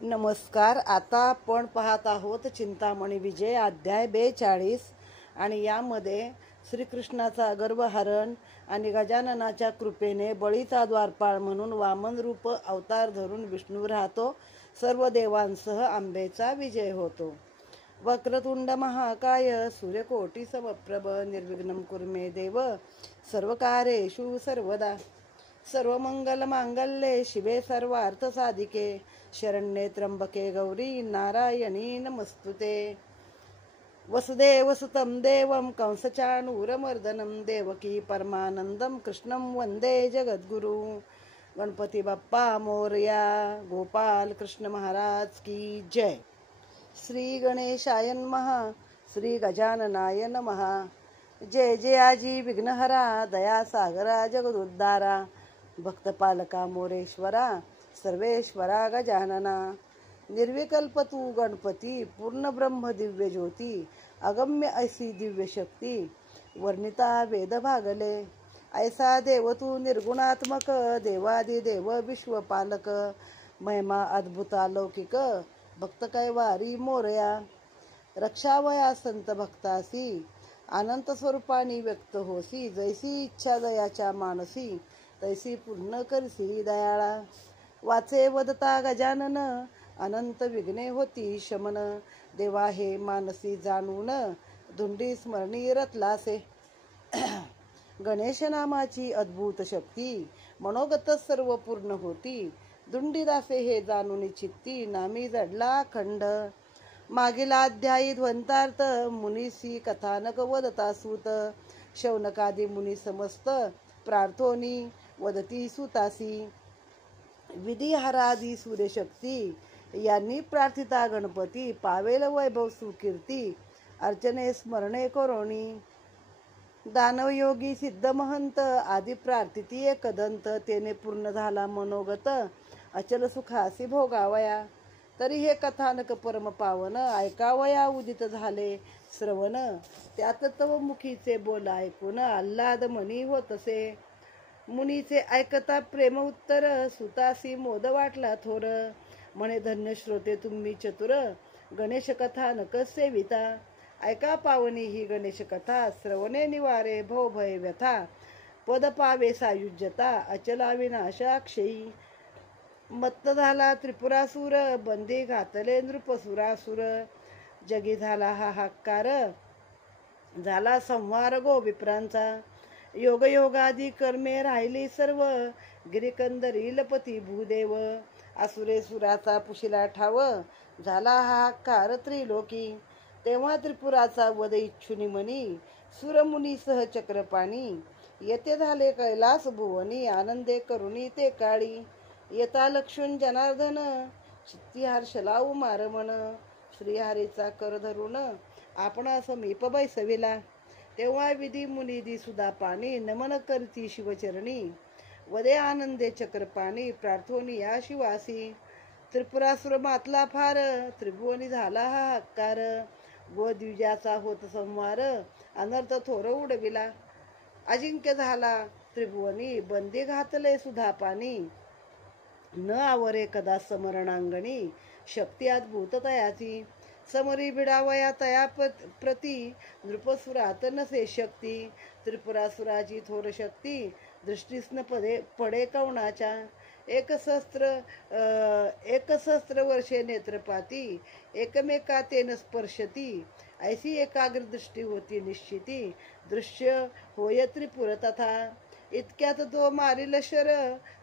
नमस्कार. आता आपण पाहत आहोत चिंतामणी विजय अध्याय 42 आणि यामध्ये श्रीकृष्णाचा गर्भहरण आणि गजाननाच्या कृपेने बळीचा द्वारपाळ म्हणून वामन रूप अवतार धरून विष्णू राहतो. सर्व देवांसह आंबेचा विजय होतो. वक्रतुंड महाकाय सूर्यकोटी समप्रभ निर्विघ्नं कुरु मे देव सर्वकार्येषु सर्वदा. सर्वमंगल मांगल्ये शिवे सर्वार्थ साधिके शरण्ये त्र्यंबके गौरी नारायणी नमस्तुते. वसुदेव सुतं देवं कंसचाणूरमर्दनं देवकी परमानंदं कृष्णं वंदे जगद्गुरु. गणपती बाप्पा मोरया. गोपाल कृष्ण महाराज की जय. श्री गणेशाय नमः. श्री गजाननाय नमः. जय जय आजी विघ्नहरा दया सागरा जगदुद्धारा भक्तपालका मोरेश्वरा सर्वेश्वरा गजानना. निर्विकल्प तू गणपती पूर्ण ब्रह्म दिव्य ज्योती अगम्य ऐसी दिव्य शक्ती वर्णिता वेद भागले. ऐसा देव तू निर्गुणात्मक देवादिदेव विश्वपालक महिमा अद्भुता लौकिक भक्त कैवारी मोरया. रक्षावया संत भक्तासी अनंत स्वरूपानी व्यक्त होसी जैसी इच्छा दयाच्या मानसी तैसी पूर्ण करसी दयाळा. वाचे वदता गजानन अनंत विघ्ने होती शमन देवा हे मानसी जाणून धुंडी स्मरणी रतलासे. गणेश नामाची अद्भुत शक्ती मनोगत सर्व पूर्ण होती धुंडीदासे हे जाणून चित्ती नामी जडला खंड. मागील अध्यायी ध्वंतार्थ मुनीसी कथानक वदता सूत शौनकादी मुनी समस्त प्रार्थोनी वदती सुतासी. विधी हरादी सूर्यशक्ती यांनी प्रार्थिता गणपती पावेल वैभव सुकीर्ती अर्चने स्मरणे करोनी. दानवयोगी सिद्ध महंत आदी प्रार्थिती एकदंत तेने पूर्ण झाला मनोगत अचल सुखासी भोगावया. तरी हे कथानक परम पावन ऐकावया उदित झाले श्रवण त्यात तव मुखीचे बोल ऐकून आल्हाद मनी होतसे. मुनीचे ऐकता प्रेम उत्तर सुतासी मोद वाटला थोर म्हणे धन्य श्रोते तुम्ही चतुर गणेश कथा नक सेविता. ऐका पावनी ही गणेश कथा श्रवणे निवारे भव भय व्यथा पद पावे सायुज्यता अचला विनाशा क्षयी. मत्त झाला त्रिपुरासूर बंदी घातले नृपसुरासुर जगी झाला हाहाकार झाला संवार गो विप्रांचा. योगयोगादी कर्मे राहिली सर्व गिरिकंदरी लपती भूदेव असुरे सुराचा पुशिला ठाव झाला हाहाकार त्रिलोकी. तेव्हा त्रिपुराचा वध इच्छुनी मनी सुरमुनी सह चक्रपाणी येते झाले कैलास भुवनी आनंदे करुणी ते काळी. येता लक्ष्मण जनार्दन चित्ती हर्ष लावू मारमण श्रीहरीचा कर धरून आपण समीप बैसविला. तेव्हा विधी मुनिदी सुधा पाणी नमन करती शिवचरणी वदे आनंदे चक्रपाणी प्रार्थोनी या शिवासी. त्रिपुरासुर मातला फार त्रिभुवनी झाला हा हक्कार व द्विजाचा होत संवार अनर्थ थोर उडविला. अजिंक्य झाला त्रिभुवनी बंदी घातले सुधा पाणी न आवरे कदा समरणांगणी शक्ती अद्भुत तयाची. समरी भिडावया तया प्रती नृपसुरात नसे शक्ती त्रिपुरासुराची थोर शक्ती दृष्टीस्न पडे कवणाच्या. एक सहस्त्र वर्षे नेत्रपाती एकमेका तेन स्पर्शती ऐसी एकाग्र दृष्टी होती निश्चिती दृश्य होय त्रिपुर तथा. इतक्यात तो मारील शर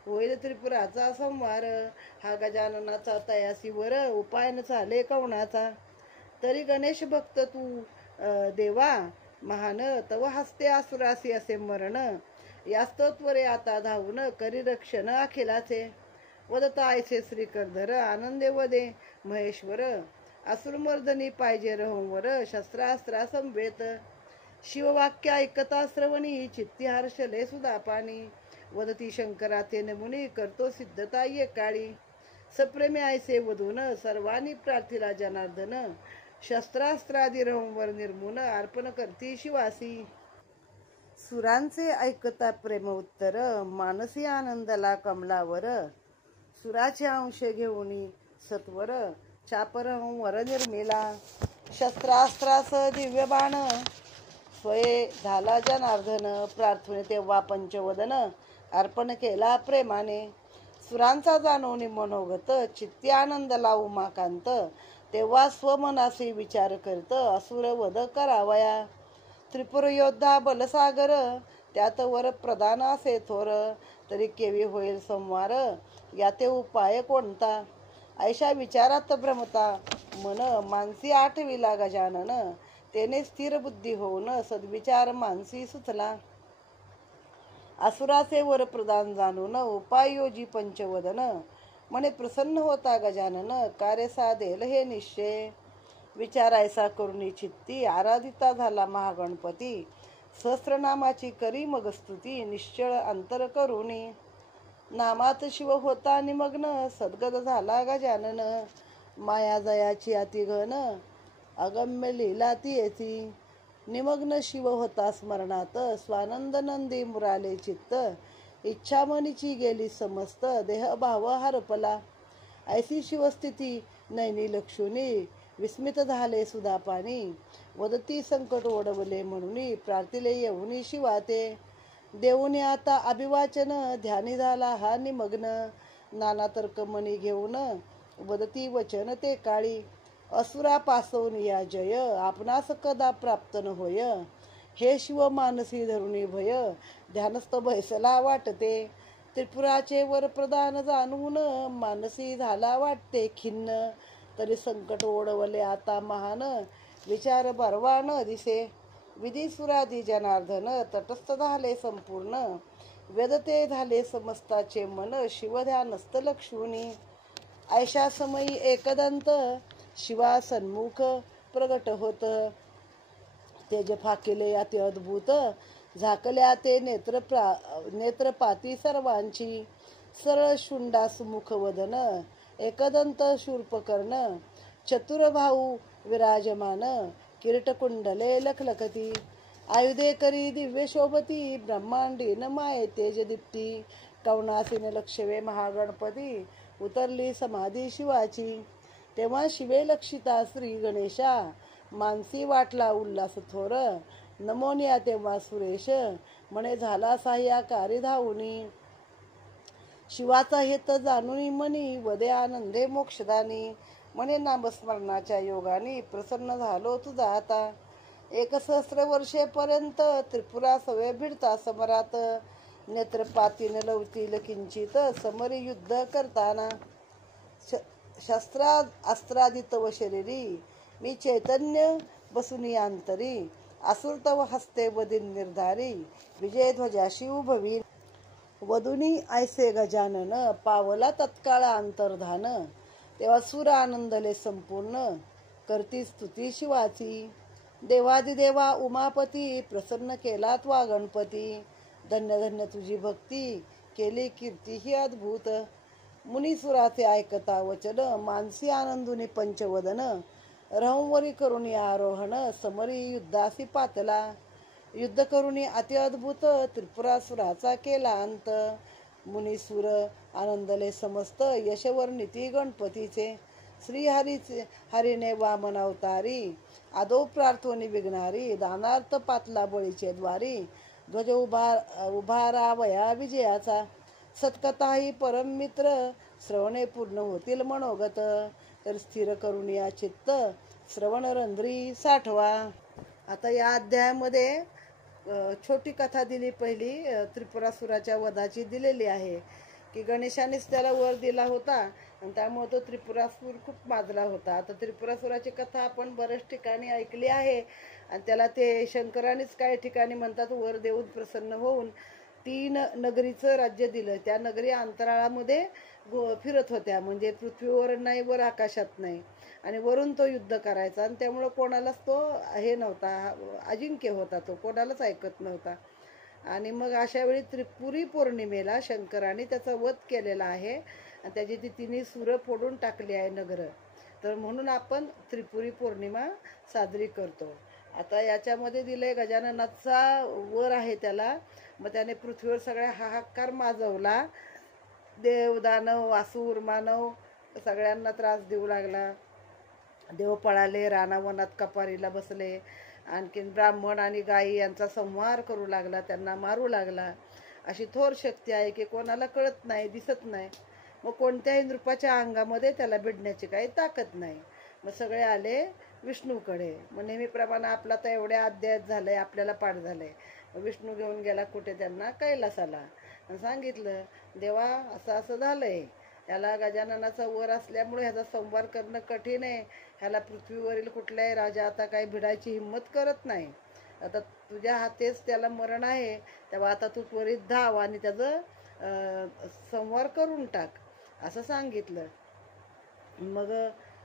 होईल त्रिपुराचा संवार हा गजाननाचा तयासी वर उपाय न झाले कवणाचा. तरी गणेश भक्त तू देवा महान तव हस्ते असुरासी असे मरण यास्तव त्वरे आता धावून करी रक्षण अखिलाचे. वदता ऐसे श्रीकरधर आनंदे वदे महेश्वर असुरमर्दनी पाहिजे रहंवर शस्त्रास्त्रा संवेत. शिववाक्य ऐकता श्रवणी चित्ती हर्षले सुदापानी वदती शंकरा तेन मुनी करतो सिद्धता ये काळी. सप्रेमे ऐसे वधून सर्वांनी प्रार्थिला जनार्दन शस्त्रास्त्रादी रहंवर निर्मून अर्पण करती शिवासी. सुरांचे ऐकता प्रेम उत्तर मानसी आनंदला कमलावर. सुराचे अंश घेऊनी सत्वर चापर वर निर्मिला शस्त्रास्त्रास दिव्य बाण स्वये झाला जनार्दन प्रार्थने तेव्हा पंचवदन अर्पण केला प्रेमाने सुरांचा जाणवणी मनोगत चित्ती आनंदला उमाकांत तेव्हा स्वमनासी विचार करत असुर वध करावया त्रिपुर योद्धा बलसागर त्यात वर प्रधान असे थोर तरी केवी होईल संवार याते उपाय कोणता ऐशा विचारात भ्रमता मन मानसी आठविला गजानन तेने स्थिर बुद्धी होऊन सद्विचार मानसी सुचला असुराचे वर प्रदान जाणून उपाय योजी पंचवदन म्हणे प्रसन्न होता गजानन कार्य साधेल हे निश्चय विचारायचा करुणी चित्ती आराधिता झाला महागणपती सहस्रनामाची करी मग स्तुती निश्चळ अंतर करुणी नामात शिव होता निमग्न सद्गत झाला गजानन माया जयाची अतिघन अगम्य लीला ती येती निमग्न शिव होता स्मरणात स्वानंद नंदी मुराले चित्त इच्छा मनीची गेली समस्त देह भाव हरपला ऐसी शिवस्थिती नैनी लक्षुनी विस्मित झाले सुदापानी वदती संकट ओढवले म्हणून प्रार्थिले येऊनी शिवाते देऊनी आता अभिवाचन ध्यानी झाला हा निमग्न नाना तर्क मनी घेऊन वदती वचन ते काळी असुरा पासवून या जय आपणास कदा प्राप्त न होय हे शिव मानसी धरुणी भय ध्यानस्थ भैसला वाटते त्रिपुराचे वर प्रदान जाणून मानसी झाला वाटते खिन्न तरी संकट ओढवले आता महान विचार बरवा न दिसे विधी सुराधी जनार्दन तटस्थ झाले संपूर्ण वेदते झाले समस्ताचे मन शिवध्यानस्थ लक्षुनी ऐशा समयी एकदंत शिवा सन्मुख प्रगट होत तेज फाकेले अति अद्भुत झाकल्या ते नेत्रपाती सर्वांची सरळ शुंडास मुखवदन एकदंत शूर्पकर्ण चतुर भाऊ विराजमान किरीटकुंडले लखलखती आयुधे करी दिव्य शोभती ब्रह्मांडीन माये तेज दीप्ती कवनासीन लक्षवे महागणपती उतरली समाधी शिवाची तेव्हा शिवे लक्षिता श्री गणेशा मानसी वाटला उल्हास थोर नमोनिया तेव्हा सुरेश म्हणे झाला साह्याकारी धावुनी शिवाचा हेत जाणूनी मनी वदे आनंदे मोक्षदानी म्हणे नामस्मरणाच्या योगाने प्रसन्न झालो तुझा आता 1,000 वर्षेपर्यंत त्रिपुरा सवे भिडता समरात नेत्रपातीन लवतील किंचित समरी युद्ध करताना शस्त्रा अस्त्रादि तव शरीरी मी चैतन्य बसुनी अंतरी असुर तव हस्ते वदीन निर्धारी विजय ध्वजाशी उभवी वधुनी ऐसे गजानन पावला तत्काळ अंतर्धान तेव्हा सुर आनंदले संपूर्ण करती स्तुती शिवाची देवादिदेवा उमापती प्रसन्न केला त्वा गणपती धन्य धन्य तुझी भक्ती केली कीर्ती ही अद्भुत मुनीसुराचे ऐकता वचन मानसी आनंदुनी पंचवदन रहंवरी करुणी आरोहण समरी युद्धासी पातला युद्ध करुणी अति अद्भुत त्रिपुरासुराचा केला अंत मुनीसुर आनंदले समस्त यशवर्णिती गणपतीचे श्री हरीने वामन अवतारी आदो प्रार्थोनी विघ्नारी दानार्थ पातला बळीचे द्वारी ध्वज उभारावया विजयाचा सत्कथाही परम मित्र श्रवणे पूर्ण होतील मनोगत तर स्थिर करुनिया चित्त श्रवण रंध्री साठवा. आता या अध्यायामध्ये छोटी कथा दिली पहिली त्रिपुरासुराच्या वधाची दिलेली आहे की गणेशानेच त्याला वर दिला होता आणि त्यामुळे तो त्रिपुरासुर खूप माजला होता. आता त्रिपुरासुराची कथा आपण बऱ्याच ठिकाणी ऐकली आहे आणि त्याला ते शंकरानेच काही ठिकाणी म्हणतात वर देऊन प्रसन्न होऊन 3 नगरीचं राज्य दिलं. त्या नगरी अंतराळामध्ये फिरत होत्या म्हणजे पृथ्वीवर नाही वर आकाशात नाही आणि वरून तो युद्ध करायचा आणि त्यामुळं कोणालाच तो हे नव्हता अजिंक्य होता तो कोणालाच ऐकत नव्हता. आणि मग अशा वेळी त्रिपुरी पौर्णिमेला शंकराने त्याचा वध केलेला आहे आणि त्याची ती 3 सूर फोडून टाकली आहे नगर. तर म्हणून आपण त्रिपुरी पौर्णिमा साजरी करतो. आता याच्यामध्ये दिलंय गजाननाचा वर आहे त्याला मग त्याने पृथ्वीवर सगळ्या हाहाकार माजवला. देव दानव असुर मानव सगळ्यांना त्रास देऊ लागला. देव पळाले, रानावनात कपारीला बसले. आणखीन ब्राह्मण आणि गायी यांचा संहार करू लागला, त्यांना मारू लागला. अशी थोर शक्ती आहे की कोणाला कळत नाही, दिसत नाही. मग कोणत्याही नृपाच्या अंगामध्ये त्याला भिडण्याची काही ताकद नाही. मग सगळे आले विष्णूकडे. मग नेहमीप्रमाणे आपला तर एवढ्या अध्यायात झालंय, आपल्याला पाठ झालंय. विष्णू घेऊन गेला कुठे त्यांना, कैलासाला. आणि सांगितलं, देवा असं असं झालंय, ह्याला गजाननाचा वर असल्यामुळे ह्याचा संवार करणं कठीण आहे. ह्याला पृथ्वीवरील कुठल्याही राजा आता काही भिडायची हिंमत करत नाही. आता तुझ्या हातेच त्याला मरण आहे, तेव्हा आता तू त्वरित धाव आणि त्याचं संवार करून टाक, असं सांगितलं. मग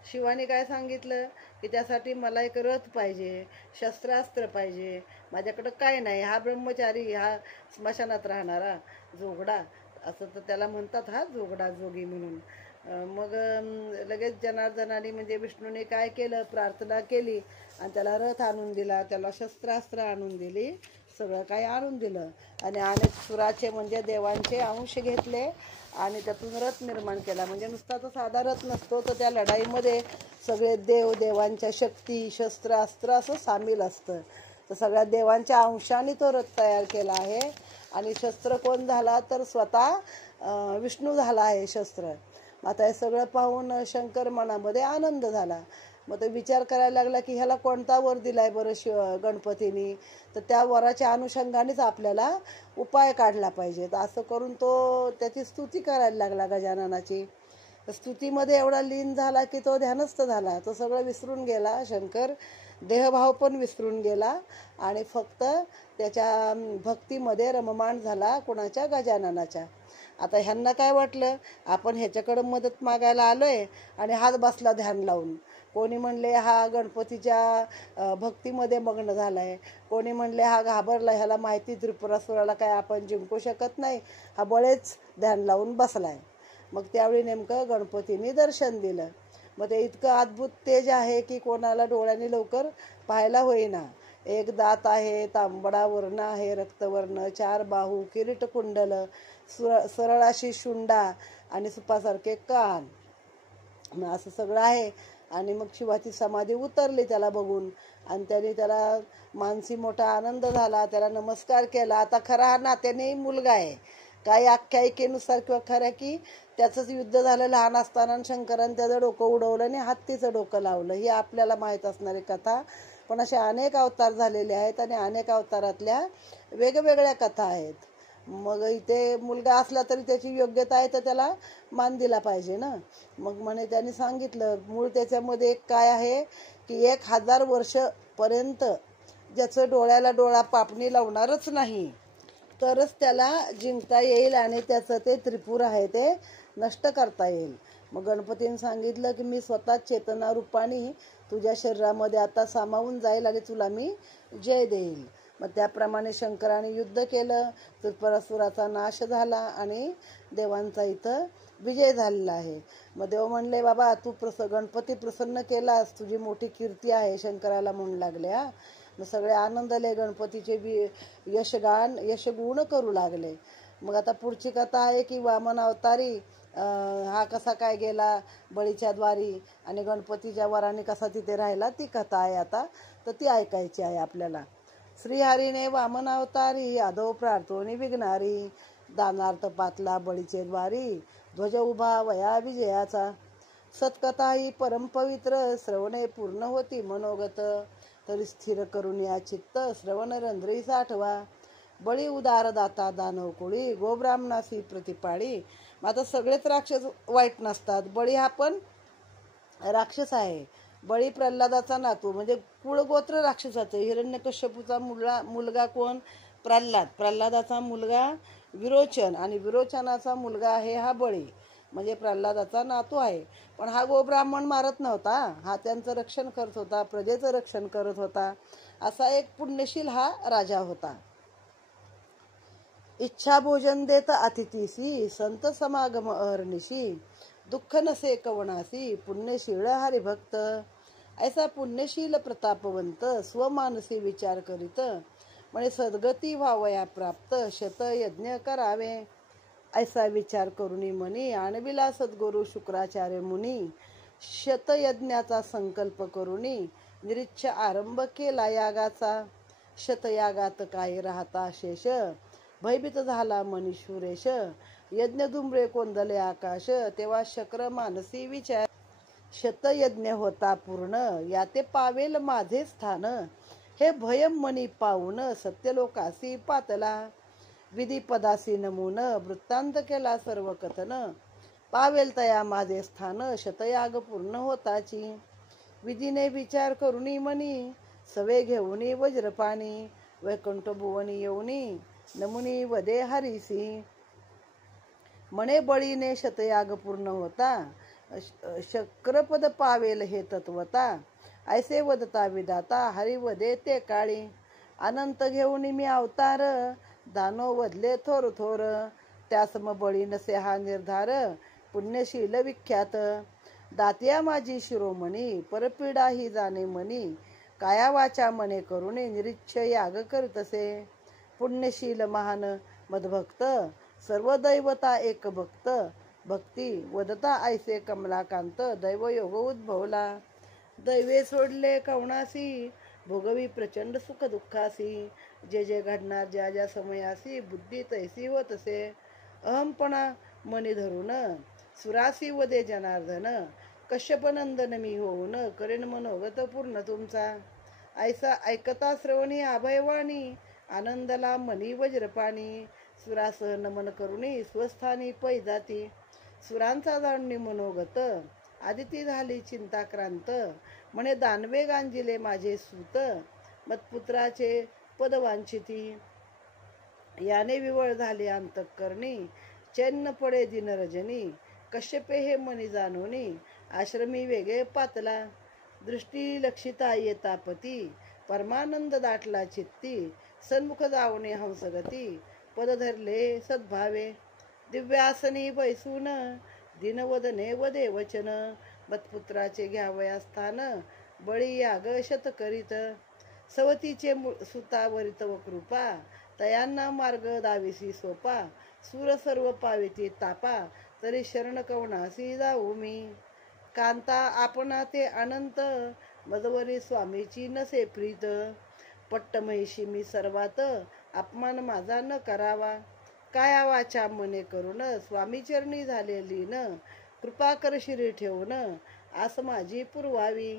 शिवाने काय सांगितलं की त्यासाठी मला एक रथ पाहिजे, शस्त्रास्त्र पाहिजे. माझ्याकडं काय नाही. हा ब्रह्मचारी, हा स्मशानात राहणारा जोगडा, असं तर त्याला म्हणतात, हा जोगडा जोगी म्हणून. मग लगेच जनार्दनाने म्हणजे विष्णूने काय केलं, प्रार्थना केली आणि त्याला रथ आणून दिला, त्याला शस्त्रास्त्र आणून दिली, सगळं काही आणून दिलं. आणि अनेक सुराचे म्हणजे देवांचे अंश घेतले आणि त्यातून रथ निर्माण केला. म्हणजे नुसता तो साधा रथ नसतो, तर त्या लढाईमध्ये सगळे देव, देवांच्या शक्ती, शस्त्र, अस्त्र असं सामील असतं. तर सगळ्या देवांच्या अंशाने तो रथ तयार केला आहे. आणि शस्त्र कोण झाला तर स्वतः विष्णू झाला आहे शस्त्र. आता हे सगळं पाहून शंकर मनामध्ये आनंद झाला. मग तो विचार करायला लागला की ह्याला कोणता वर दिलाय बरं गणपतीने, तर त्या वराच्या अनुषंगानेच आपल्याला उपाय काढला पाहिजे. तर असं करून तो त्याची स्तुती करायला लागला गजाननाची. स्तुतीमध्ये एवढा लीन झाला की तो ध्यानस्थ झाला. तो सगळं विसरून गेला शंकर, देहभाव पण विसरून गेला आणि फक्त त्याच्या भक्तीमध्ये रममाण झाला. कोणाच्या? गजाननाच्या. आता ह्यांना काय वाटलं, आपण ह्याच्याकडं मदत मागायला आलोय आणि हात बसला ध्यान लावून. कोणी म्हणले हा गणपतीच्या भक्तीमध्ये मग्न झालाय, कोणी म्हणले हा घाबरला, ह्याला माहिती त्रिपुरासुराला काय आपण जिंकू शकत नाही, हा बळेच ध्यान लावून बसलाय. मग त्यावेळी नेमकं गणपतीने दर्शन दिलं. मग ते इतकं अद्भुत तेज आहे की कोणाला डोळ्याने लवकर पाहायला होईना. एक दात आहे, तांबडा वर्ण आहे, रक्तवर्ण, 4 बाहू, किरीट कुंडल, सरळ अशी शुंडा आणि सुपासारखे कान, असं सगळं आहे. आणि मग शिवाची समाधी उतरली त्याला बघून आणि त्याला मानसी मोठा आनंद झाला, त्याला नमस्कार केला. आता खरा हा नात्याने मुलगा आहे. काही आख्यायिकेनुसार किंवा खऱ्या की त्याचंच युद्ध झालं लहान असताना, शंकराने त्याचं डोकं उडवलं आणि हत्तीचं डोकं लावलं, ही आपल्याला माहीत असणारी कथा. पण असे अनेक अवतार झालेले आहेत आणि अनेक अवतारातल्या वेगवेगळ्या कथा आहेत. मग इथे मुलगा असला तरी त्याची योग्यता आहे तर त्याला मान दिला पाहिजे ना. मग म्हणे त्यांनी सांगितलं, मूळ त्याच्यामध्ये एक काय आहे की 1000 वर्षपर्यंत ज्याचं डोळ्याला डोळा पापणी लावणारच नाही तरच त्याला जिंकता येईल आणि त्याचं ते त्रिपुर आहे ते नष्ट करता येईल. मग गणपतीने सांगितलं की मी स्वतः चेतना रूपाने तुझ्या शरीरामध्ये आता सामावून जाईल आणि तुला मी जय देईल. मग त्याप्रमाणे शंकराने युद्ध केलं, त्रिपुरासुराचा नाश झाला आणि देवांचा इथं विजय झालेला आहे. मग देव म्हणले, बाबा तू गणपती प्रसन्न केलास, तुझी मोठी कीर्ती आहे, शंकराला म्हणू लागल्या. मग सगळे आनंदले, गणपतीचे यशगुण करू लागले. मग आता पुढची कथा आहे की वामन अवतारी हा कसा काय गेला बळीच्या द्वारी आणि गणपतीच्या वराने कसा तिथे राहिला, ती कथा आहे आता, तर ती ऐकायची आहे आपल्याला. श्रीहरीने वामन अवतारी आदो प्रार्थोनी विघ्नारी, दानार्थ पातला बळीचे द्वारी, ध्वज उभा वया विजयाचा. सत्कथा ही परमपवित्र, श्रवणे पूर्ण होती मनोगत, तरी स्थिर करून या चित्त, श्रवण रंध्री साठवा. बळी उदार दाता दानव कुळी, गोब्राह्मणासी प्रतिपाळी. आता सगळेच राक्षस वाईट नसतात, बळी हा पण राक्षस आहे. बळी प्रल्हादाचा नातू, म्हणजे कुळगोत्र राक्षसाचं. हिरण्यकश्यपूचा मुलगा कोण? प्रल्हाद. प्रल्हादाचा मुलगा विरोचन आणि विरोचनाचा मुलगा आहे हा बळी, म्हणजे प्रल्हादाचा नातू आहे. पण हा गोब्राह्मण मारत नव्हता, हा त्यांचं रक्षण करत होता, प्रजेचं रक्षण करत होता. असा एक पुण्यशील हा राजा होता. इच्छा भोजन देत अतिथीसी, संत समागम अहर्निशी, दुःख नसे कवणासी, पुण्यशील हरिभक्त. ऐसा पुण्यशील प्रतापवंत, स्वमानसी विचार करीत, म्हणजे सद्गती व्हावया प्राप्त, शतयज्ञ करावे. ऐसा विचार करुणी मनी आणविला सद्गुरु शुक्राचार्य मुनी. शतयज्ञाचा संकल्प करुणी निरीच्छ आरंभ केला यागाचा. शतयागात काय राहता शेष भयभीत झाला मनी सुरेश. यज्ञ दुमरे कोंदले आकाश तेव्हा शक्र मानसी विचार. शतयज्ञ होता पूर्ण याते पावेल माझे स्थान. हे भयम मनी पाऊन सत्यलोकासी पातला. विधिपदासी नमून वृत्तांत केला सर्व कथन. पावेल तया माझे स्थान शतयाग पूर्ण होताची. विधीने विचार करुणी मनी सवे घेऊनी वज्रपाणी. वैकुंठ भुवनी येऊनी नमुनी वदे हरीसी. म्हणे बळीने शतयाग पूर्ण होता शक्रपद पावेल हे तत्वता. ऐसे वदता विधाता हरिवदे ते काळी. अनंत घेऊन मी अवतार दानो वदले थोर थोर. त्यासम बळी नसे हा निर्धार पुण्यशील विख्यात. दात्या माझी शिरोमणी परपीडा ही जाणे मनी. काया वाचा मने करुणे निरीच्छ याग करीतसे. पुण्यशील महान मदभक्त सर्व दैवता एक भक्त. भक्ती वदता ऐसे कमलाकांत दैव योग उद्भवला. दैवे सोडले कवणासी भोगवी प्रचंड सुख दुःखासी. जे जे घडणार ज्या ज्या समयासी बुद्धी तैसी होतसे. अहमपणा मनी धरून सुरासी वदे जनार्दन. कश्यपनंदन मी होऊन करेन मनोगत पूर्ण तुमचा. ऐसा ऐकता श्रवणी अभयवाणी आनंदला मनी वज्रपाणी. सुरासह नमन करुणी स्वस्थानी पै जाती. सुरांचा जाणणी मनोगत आदिती झाली चिंताक्रांत. म्हणे दानवे गांजिले माझे सूत मत्पुत्राचे पद वांछिती. याने विवळ झाले अंतःकरणी चैन पडे दिन रजनी. कश्यपे हे मनी जाणोनी आश्रमी वेगे पातला. दृष्टी लक्षिता येता पती परमानंद दाटला चित्ती. सन्मुख जावणे हंसगती पद धरले सद्भावे. दिव्यासनी बैसून दिनवदने वदे वचन. मत्पुत्राचे घ्यावया स्थान बळी याग शत करीत. सवतीचे सुतावरित व कृपा तयांना मार्ग दाविसी सोपा. सूर सर्व पाविती तापा तरी शरण कवणासी जाऊ मी. कांता आपणा ते अनंत मजवरी स्वामीची नसे प्रीत. पट्टमहिषी मी सर्वात अपमान माझा न करावा. काया वाचा मने करून स्वामी चरणी झाले लीन. कृपा कर शिरी ठेवून आस माझी पुरवावी.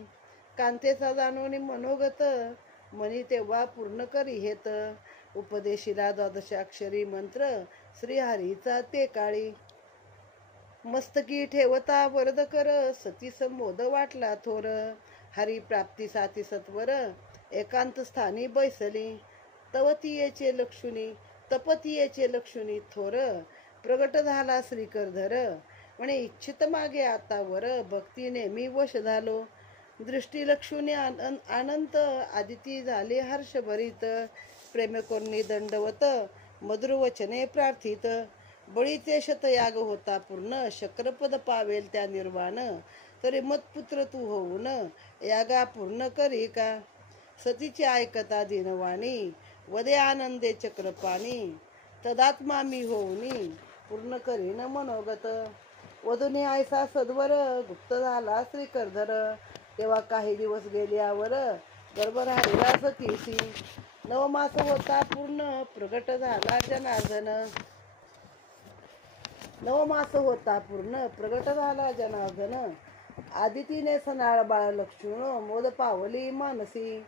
कांतेचा जाणून मनोगत मनी तेव्हा पूर्ण करी हेत. उपदेशिला द्वादशाक्षरी मंत्र श्रीहरीचा ते काळी. मस्तकी ठेवता वरद कर सती संबोध वाटला थोर. हरी प्राप्ती साती सत्वर एकांत स्थानी बैसली. तवतीयेचे लक्षुनी तपतीयेचे लक्षुनी थोर. प्रगट झाला श्रीकरधर म्हणे इच्छित मागे आता वर. भक्ती नेहमी वश झालो दृष्टी लक्षुनी अनंत. आदिती झाले हर्षभरित प्रेम कोर्णी दंडवत मधुर वचने प्रार्थित. बळीचे शतयाग होता पूर्ण शक्रपद पावेल त्या निर्वाण. तरी मतपुत्र तू होऊन यागा पूर्ण करी का. सतीची ऐकता दिनवाणी वदे आनंदे चक्रपाणी. तदात्मा मी होऊनी पूर्ण करीन मनोगत. वधूने ऐसा सद्वर गुप्त झाला श्रीकरधर. तेव्हा काही दिवस गेल्यावर गर्भ राहिला सतीसी. नवमास होता पूर्ण प्रगट झाला जनार्दन. नवमास होता पूर्ण प्रगट झाला जनार्दन. आदितीने सनाळ बाळ लक्ष्मण मोद पावली मानसी.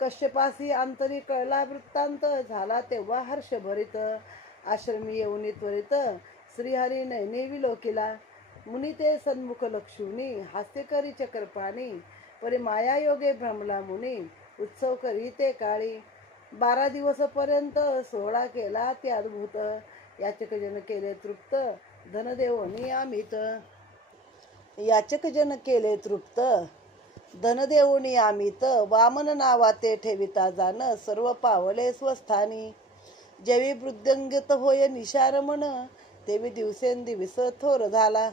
कश्यपासी अंतरी कळला वृत्तांत झाला तेव्हा हर्षभरित. आश्रमी येऊनी त्वरित श्रीहरी नयनी विलोकिला. मुनी ते सन्मुख लक्ष्मी हास्य करी चक्रपाणी. परी माया योगे भ्रमला मुनी उत्सव करी ते काळी. 12 दिवसपर्यंत सोहळा केला ते अद्भुत. याचकजन केले तृप्त धनदेवनी अमित. याचकजन केले तृप्त धनदेवनी अमित. वामन नावा ते ठेविता जाण सर्व पावले स्वस्थानी. जेवी वृद्ध्यंगत होय निशारमण तेवी दिवसेंदिवस थोर झाला.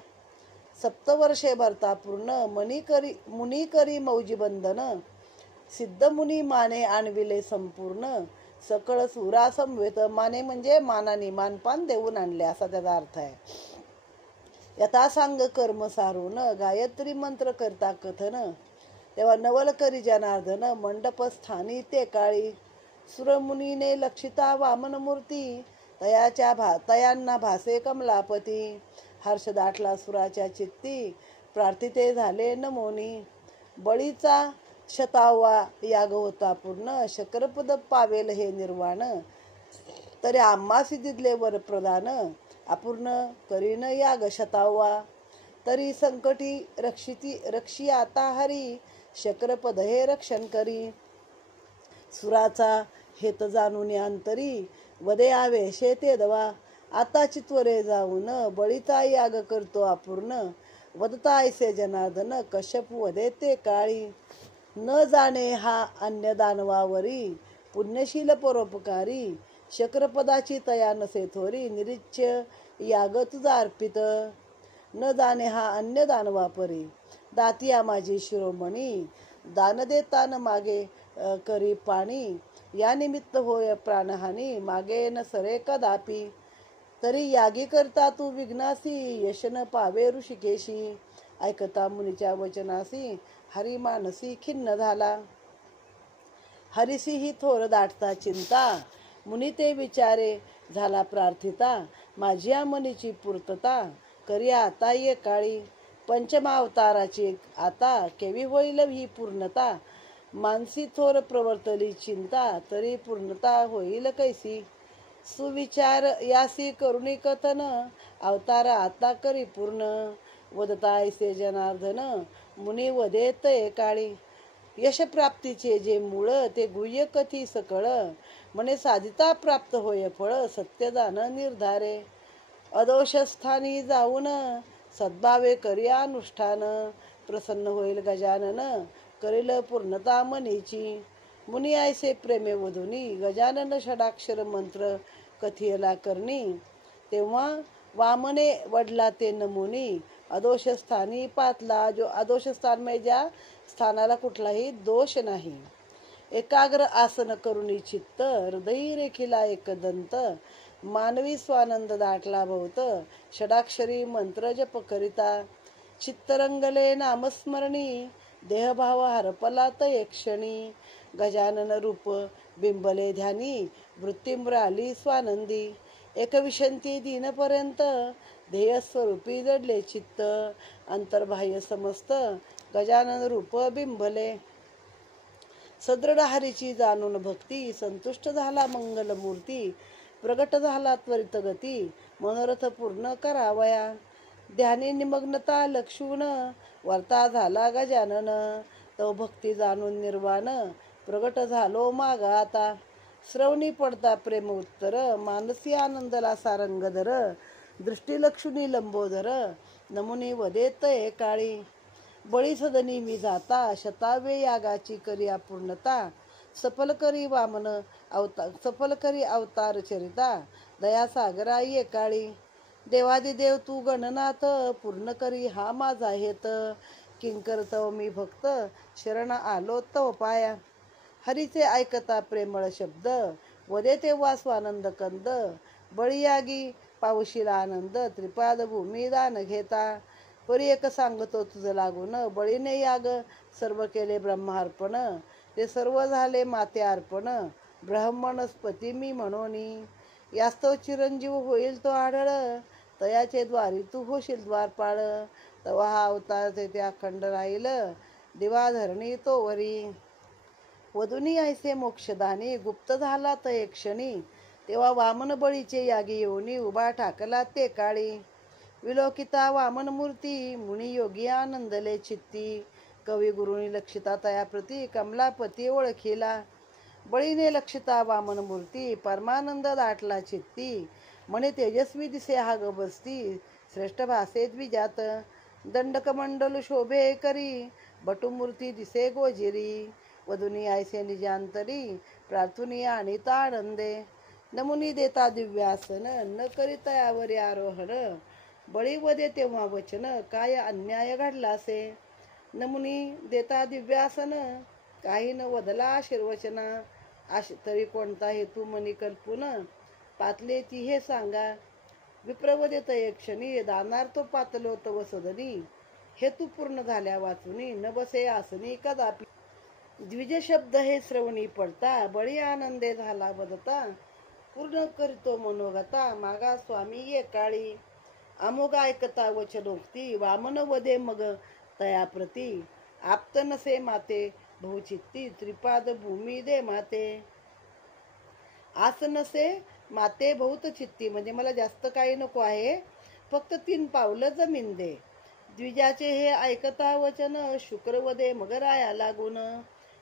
7 वर्षे भरता पूर्ण मुनी करी मौजी बंधन. सिद्ध मुनी माने आणविले संपूर्ण सकळ सुरा समवेत. माने म्हणजे मानाने मानपान देऊन आणले असा त्याचा अर्थ आहे. यथा सांग कर्म सारून गायत्री मंत्र करता कथन. तेव्हा नवल करी जनार्दन मंडपस्थानी ते काळी. सुरमुनीने लक्षिता वामन मूर्ती तयांना भासे कमलापती. हर्ष दाटला सुराच्या चित्ती प्रार्थिते झाले नमोनी. बळीचा 100वा याग होता पूर्ण शक्रपद पावेल हे निर्वाण. तरी आम्हासी दिदले वर प्रदान अपूर्ण करीन याग 100वा. तरी संकटी रक्षी आता हरी शक्रपद हे रक्षण करी. सुराचा हेत जाणून अंतरी वदे आवेशे ते दवा. आता चित्वरे जाऊन बळीचा याग करतो अपूर्ण. वदता ऐसे जनार्दन कश्यप वदे ते काळी. न जाणे हा अन्य दानवावरी पुण्यशील परोपकारी. शक्रपदाची तया नसे थोरी निरीच्य याग तुझा अर्पित. न जाणे हा अन्य दानवापरी दातिया माझी शिरोमणी. दान देतान मागे करी पाणी. या निमित्त होय प्राणहानी मागे न सरे कदापि. तरी यागी करता तू विघ्नासी यशन पावे ऋषिकेशी. ऐकता मुनीच्या वचनासी हरी मानसी खिन्न झाला. हरिसी ही थोर दाटता चिंता मुनी ते विचारे झाला प्रार्थिता. माझ्या मनीची पूर्तता करी आता ये काळी. पंचमावताराची आता केवी होईल ही पूर्णता. मानसी थोर प्रवर्तली चिंता तरी पूर्णता होईल कैसी. सुविचार यासी करुणी कथन अवतार आता करी पूर्ण. वदता ऐसे जनार्दन मुनी वदेत काळी. यशप्राप्तीचे जे मूळ ते गुह्य कथी सकळ. म्हणे साधिता प्राप्त होय फळ सत्यदान निर्धारे. अदोषस्थानी जाऊन सद्भावे करी अनुष्ठान. प्रसन्न होईल गजानन करील पूर्णता मनीची. मुनी ऐसे प्रेमे वधुनी गजानन षडाक्षर मंत्र कथियला करणी. तेव्हा वामने वडला ते नमुनी अदोषस्थानी पातला. जो अदोषस्थान म्हणजे ज्या स्थानाला कुठलाही दोष नाही. एकाग्र आसन करुणी चित्त हृदयी रेखिला एकदंत. मानवी स्वानंद दाटला भोवत षडाक्षरी मंत्र जप करिता. चित्तरंगले नामस्मरणी देहभाव हरपला तय क्षणी. गजानन रूप बिंबले ध्यानी वृत्तीम्राली स्वानंदी. एकविशंती दीनपर्यंत ध्येय स्वरूपी जडले चित्त. अंतर्बाह्य समस्त गजानन रूप बिंबले. सदृढ हरीची जाणून भक्ती संतुष्ट झाला मंगलमूर्ती. प्रगट झाला त्वरित गती मनोरथ पूर्ण करावया. ध्यानी निमग्नता लक्षून वर्ता झाला गजानन. तो भक्ती जाणून निर्वाण प्रगट झालो मागा आता. श्रवणी पडता प्रेम उत्तर मानसी आनंदला सारंगधर. दृष्टी लक्षुनी लंबोदर नमुनी वदेत काळी. बळी सदनी मी जाता 100वे यागाची करी अपूर्णता. सफल करी अवतार चरिता दया सागरा ये काळी. देवादिदेव तू गणनाथ पूर्ण करी हा माझा हेत. किंकर तव मी भक्त शरण आलो तव पाया. हरीचे ऐकता प्रेमळ शब्द वदे तेव्हा स्वानंद कंद. बळीयागी पावशीला आनंद त्रिपाद भूमी दान घेता. परी एक सांगतो तुझ लागून बळीने याग सर्व केले ब्रह्मार्पण. ते सर्व झाले माते अर्पण ब्रह्मणस्पती मी म्हणोनी. यास्तव चिरंजीव होईल तो आढळ तयाचे द्वारी तू होशील द्वारपाळ. तवा हा अवतार तेथे अखंड राहील दिवाधरणी तो वरी. वधुनी ऐसे मोक्षदानी गुप्त झाला तय क्षणी. तेव्हा वामन बळीचे यागी येऊनी उभा ठाकला ते काळी. विलोकिता वामन मूर्ती मुनी योगी आनंदले चित्ती. कवी गुरुनी लक्षिता तयाप्रती कमलापती ओळखीला. बळीने लक्षिता वामन मूर्ती परमानंद दाटला चित्ती. म्हणे तेजस्वी दिसे हा गबस्ती श्रेष्ठ भासे द्विजात. दंडकमंडल शोभे करी बटुमूर्ती दिसे गोजिरी. वधुनी ऐसे निजांतरी प्रार्थुनी आणिता आनंदे. नमुनी देता दिव्यासन न करी तयावरी आरोहण. बळी वदे तेव्हा वचन काय अन्याय घडलासे. नमुनी देता दिव्यासन काही न वदला आशीर्वचना. तरी कोणता हेतू मनी कल्पून पातले ती हे सांगा. विप्रवदेत एक क्षणी दानार तो पातलो तव सदनी, हेतू पूर्ण झाल्या वाचुनी न बसे आसनी कदापि. द्विज शब्द हे श्रवणी पडता, बळी आनंदे झाला बदता. पूर्ण करीतो मनोगता, मागा स्वामी ये काळी. अमोघ ऐकता वचनोक्ती, वामन वदे मग तया प्रती. आप्त नसे माते बहुचित्ती, त्रिपाद भूमी दे माते. आस नसे माते बहुत चित्ती, म्हणजे मला जास्त काही नको आहे, फक्त 3 पावलं जमीन दे. द्विजाचे हे ऐकता वचन, शुक्रवदे मग राया लागून.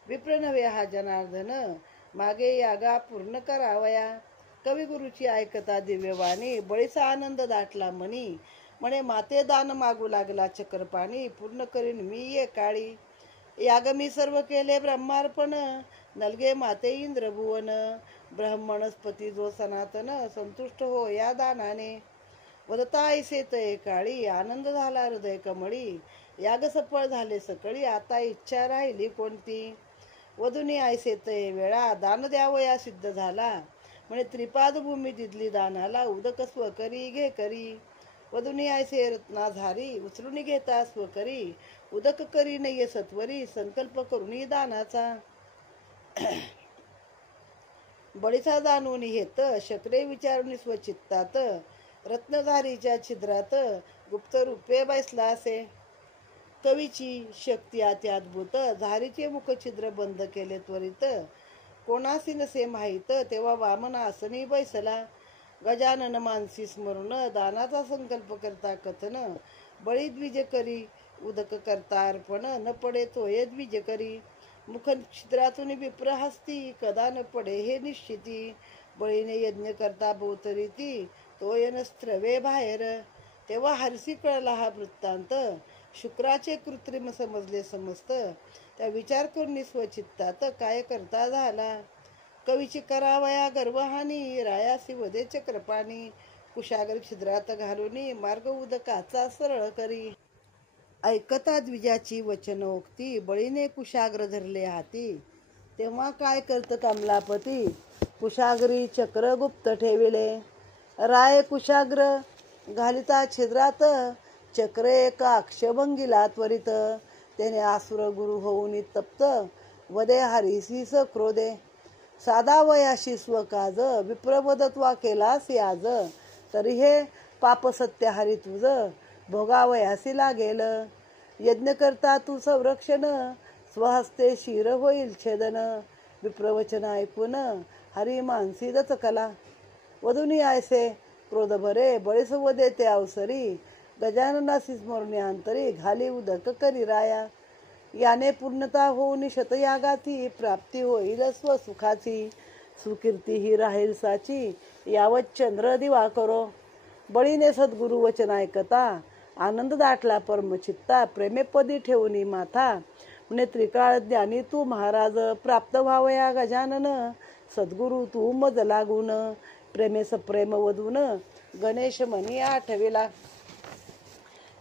विप्र नव्हे हा जनार्दन, मागे यागा पूर्ण करावया. कविगुरुची ऐकता दिव्यवाणी, बळीचा आनंद दाटला मनी. म्हणे माते दान मागू लागला चक्रपाणी, पूर्ण करीन मी ये काळी. याग मी सर्व केले ब्रह्मार्पण, नलगे माते इंद्र भुवन. ब्रह्मणस्पती जो सनातन, संतुष्ट हो या दानाने. वदता ऐसे तये काळी, आनंद झाला हृदय कमळी. याग सफळ झाले सकळी, आता इच्छा राहिली कोणती. वधुनी ऐसे तये वेळा, दान द्यावया सिद्ध झाला. म्हणे त्रिपाद भूमी दिदली दानाला, उदक स्वकरी घे करी. वधुनी ऐसे रत्नाधारी, उचलून घेता स्वकरी. उदक करी नये सत्वरी, संकल्प करुनी दानाचा. बळीचा जाणून हेत, शकले विचारुनी स्वचित्तात. रत्नधारीच्या छिद्रात, गुप्त रूपे बैसला असे. कवीची शक्ती अति अद्भुत, झारीचे मुख छिद्र बंद केले त्वरित. कोणासी नसे माहीत, तेव्हा वामन आसनी बैसला. गजानन मानसी स्मरण, दानाचा संकल्प करता कथन. बळी द्विज करी उदक करता अर्पण, न पडे तोये द्विज करी. मुख छिद्रातून विप्र हस्ती, कदा न पडे हे निश्चिती. बळीने यज्ञ करता बहुतरीती, तोय नस्त्रवे बाहेर. तेव्हा हरसी कळला हा वृत्तांत, शुक्राचे कृत्रिम समजले समस्त. त्या विचार करून स्वचित्तात काय करता झाला. कवीची करावया गर्वहानी, रायासी वदे चक्रपाणी. कुशागर छिद्रात घालूनी, मार्ग उदकाचा सरळ करी. ऐकता द्विजाची वचनोक्ती, बळीने कुशाग्र धरले हाती. तेव्हा काय करत कमलापती, कुशाग्री चक्र गुप्त ठेविले. राय कुशाग्र घालिता छिद्रात, चक्र एक अक्षभंगीला त्वरित. त्याने आसुर गुरु होऊन तप्त, वदे हरिसी क्रोधे. साधा वयाशी स्वकाज, विप्रवदत्वा केलास याज. तरी हे पाप सत्य हरी तुझ, भोगावयासी लागेल. यज्ञ करता तू संरक्षण, स्वहस्ते शिर होईल छेदन. विप्रवचन ऐकून हरी मानसी दचकला. वधुनी ऐसे क्रोध भरे, बळीस वदे ते अवसरी. गजाननासी स्मरणे अंतरी, घाली उदक करी राया. याने पूर्णता होऊन शतयागाती, प्राप्ती होईल स्वसुखाची. सुकीर्ती ही राहील साची, यावत चंद्र दिवा करो. बळीने सद्गुरु वचन ऐकता, आनंद दाटला परमचित्ता. प्रेमेपदी ठेवून माथा, म्हणे त्रिकाळ ज्ञानी तू महाराज. प्राप्त व्हावया गजानन, सद्गुरु तू मज लागून. प्रेमे सप्रेम वधून, गणेश मनी आठविला.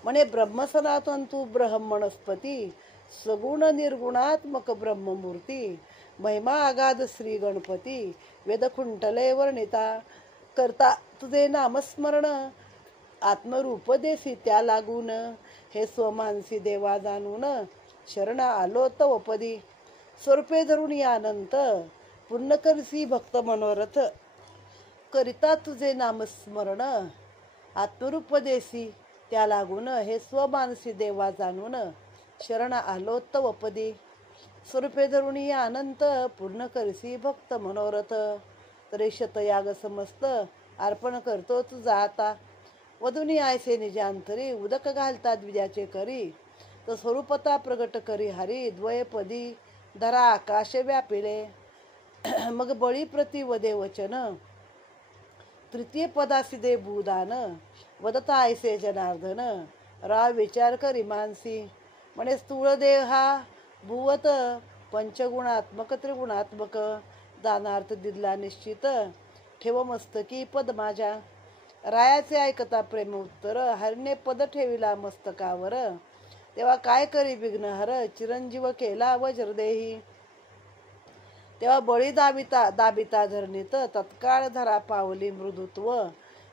म्हणे ब्रह्मसनातन तू ब्रह्मणस्पती, सगुण निर्गुणात्मक ब्रह्ममूर्ती. महिमा अगाध श्री गणपती, वेदखुंटले वर्णिता. करता तुझे नामस्मरण, आत्मरूप देसी त्या लागून. हे स्वमानसी देवा जाणून, शरण आलो तव पदी. स्वरूपे धरून अनंत, पूर्ण करसी भक्त मनोरथ. करिता तुझे नामस्मरण, आत्मरूप देसी त्या लागून. हे स्वमानसी देवा जाणून, शरण आलो तव पदी. स्वरूपे धरून अनंत, पूर्ण करसी भक्त मनोरथ. तरी शतयाग समस्त, अर्पण करतो तुझा आता. वधुनी ऐसे निजांतरी, उदक घालता द्विजाचे करी. तर स्वरूपता प्रगट करी हरी, द्वयपदी धरा आकाश व्यापिले. मग बळी प्रति वदे वचन, तृतीय पदासी दे भूदान. वदता ऐसे जनार्दन, राव विचार करी मानसी. म्हणे स्थूळ देह हा भूवत, पंचगुणात्मक त्रिगुणात्मक. दानार्थ दिदला निश्चित, ठेव मस्तकी पद माझ्या. रायाचे ऐकता प्रेम उत्तर, हरने पद ठेविला मस्तकावर. तेव्हा काय करी विघ्नहर, चिरंजीव केला वज्रदेही. तेव्हा बळी दाबिता धरणीत तत्काळ धरा पावली मृदुत्व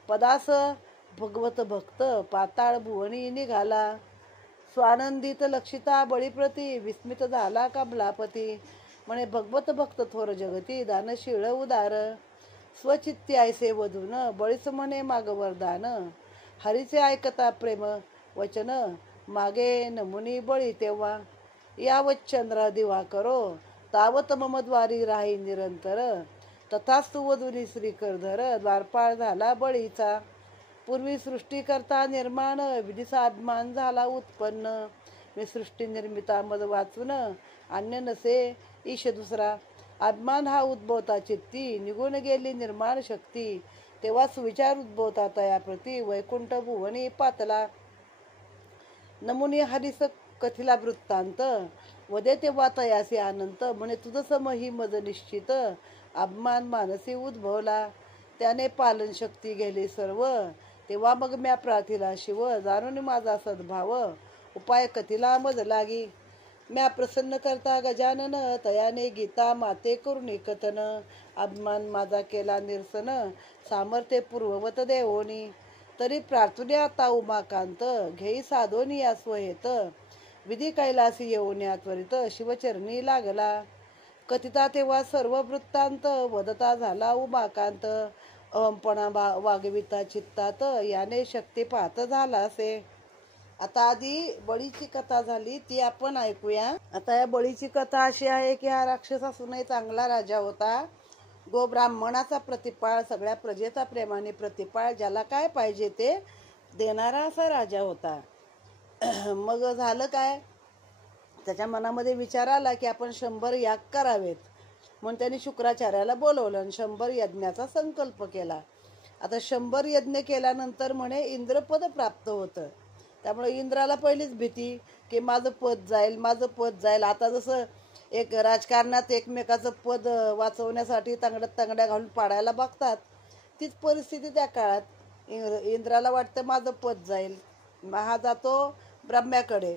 पदास भगवत भक्त पाताळ भुवनी निघाला स्वानंदित लक्षिता बळीप्रती विस्मित झाला कमलापती म्हणे भगवत भक्त थोर जगती दानशीळ उदार स्वचित्ती ऐसे वधून बळीच म्हणे माग वरदान हरीचे ऐकता प्रेम वचन मागे नमुनी बळी तेव्हा यावत चंद्र दिवा करो तावत मम द्वारी राही निरंतर तथास्तु वधुनी श्रीकरधर द्वारपाळ झाला बळीचा पूर्वी सृष्टी करता निर्माण विधीचा अभिमान झाला उत्पन्न मी सृष्टी निर्मिता मद वाचून अन्य नसे ईश दुसरा अभिमान हा उद्भवता चित्ती निघून गेली निर्माण शक्ती तेव्हा सुविचार उद्भवता तयाप्रती वैकुंठ भुवनी पातला नमुनी हरिस कथिला वृत्तांत वदे तेव्हा तयासी आनंत म्हणे तुझ सम ही मज निश्चित अभिमान मानसी उद्भवला त्याने पालन शक्ती गेली सर्व तेव्हा मग म्या प्रार्थीला शिव जाणून माझा सद्भाव उपाय कथिला मज लागी म्या प्रसन्न करता गजानन तयाने गीता माते करून कथन अभिमान माझा केला निरसन सामर्थ्य पूर्ववत देवोनी तरी प्रार्थुने आता उमाकांत घेई साधोनी या स्वहेत विधी कैलासी येऊन्या त्वरित शिवचरणी लागला कथिता तेव्हा सर्व वृत्तांत वदता झाला उमाकांत अहमपणा वागविता चित्तात याने शक्ती पाहत झाला असे आता आधी बळीची कथा झाली ती आपण ऐकूया आता या बळीची कथा अशी आहे की हा राक्षस असूनही चांगला राजा होता गो ब्राह्मणाचा प्रतिपाळ सगळ्या प्रजेचा प्रेमाने प्रतिपाळ ज्याला काय पाहिजे ते देणारा असा राजा होता मग झालं काय त्याच्या मनामध्ये विचार आला की आपण 100 याग करावेत म्हणून त्यांनी शुक्राचार्याला बोलवलं आणि 100 यज्ञाचा संकल्प केला आता 100 यज्ञ केल्यानंतर म्हणे इंद्रपद प्राप्त होतं त्यामुळे इंद्राला पहिलीच भीती की माझं पद जाईल आता जसं एक राजकारणात एकमेकाचं पद वाचवण्यासाठी तांगड्या घालून पाडायला बघतात तीच परिस्थिती त्या काळात इंद्राला वाटतं माझं पद जाईल हा जातो ब्रह्म्याकडे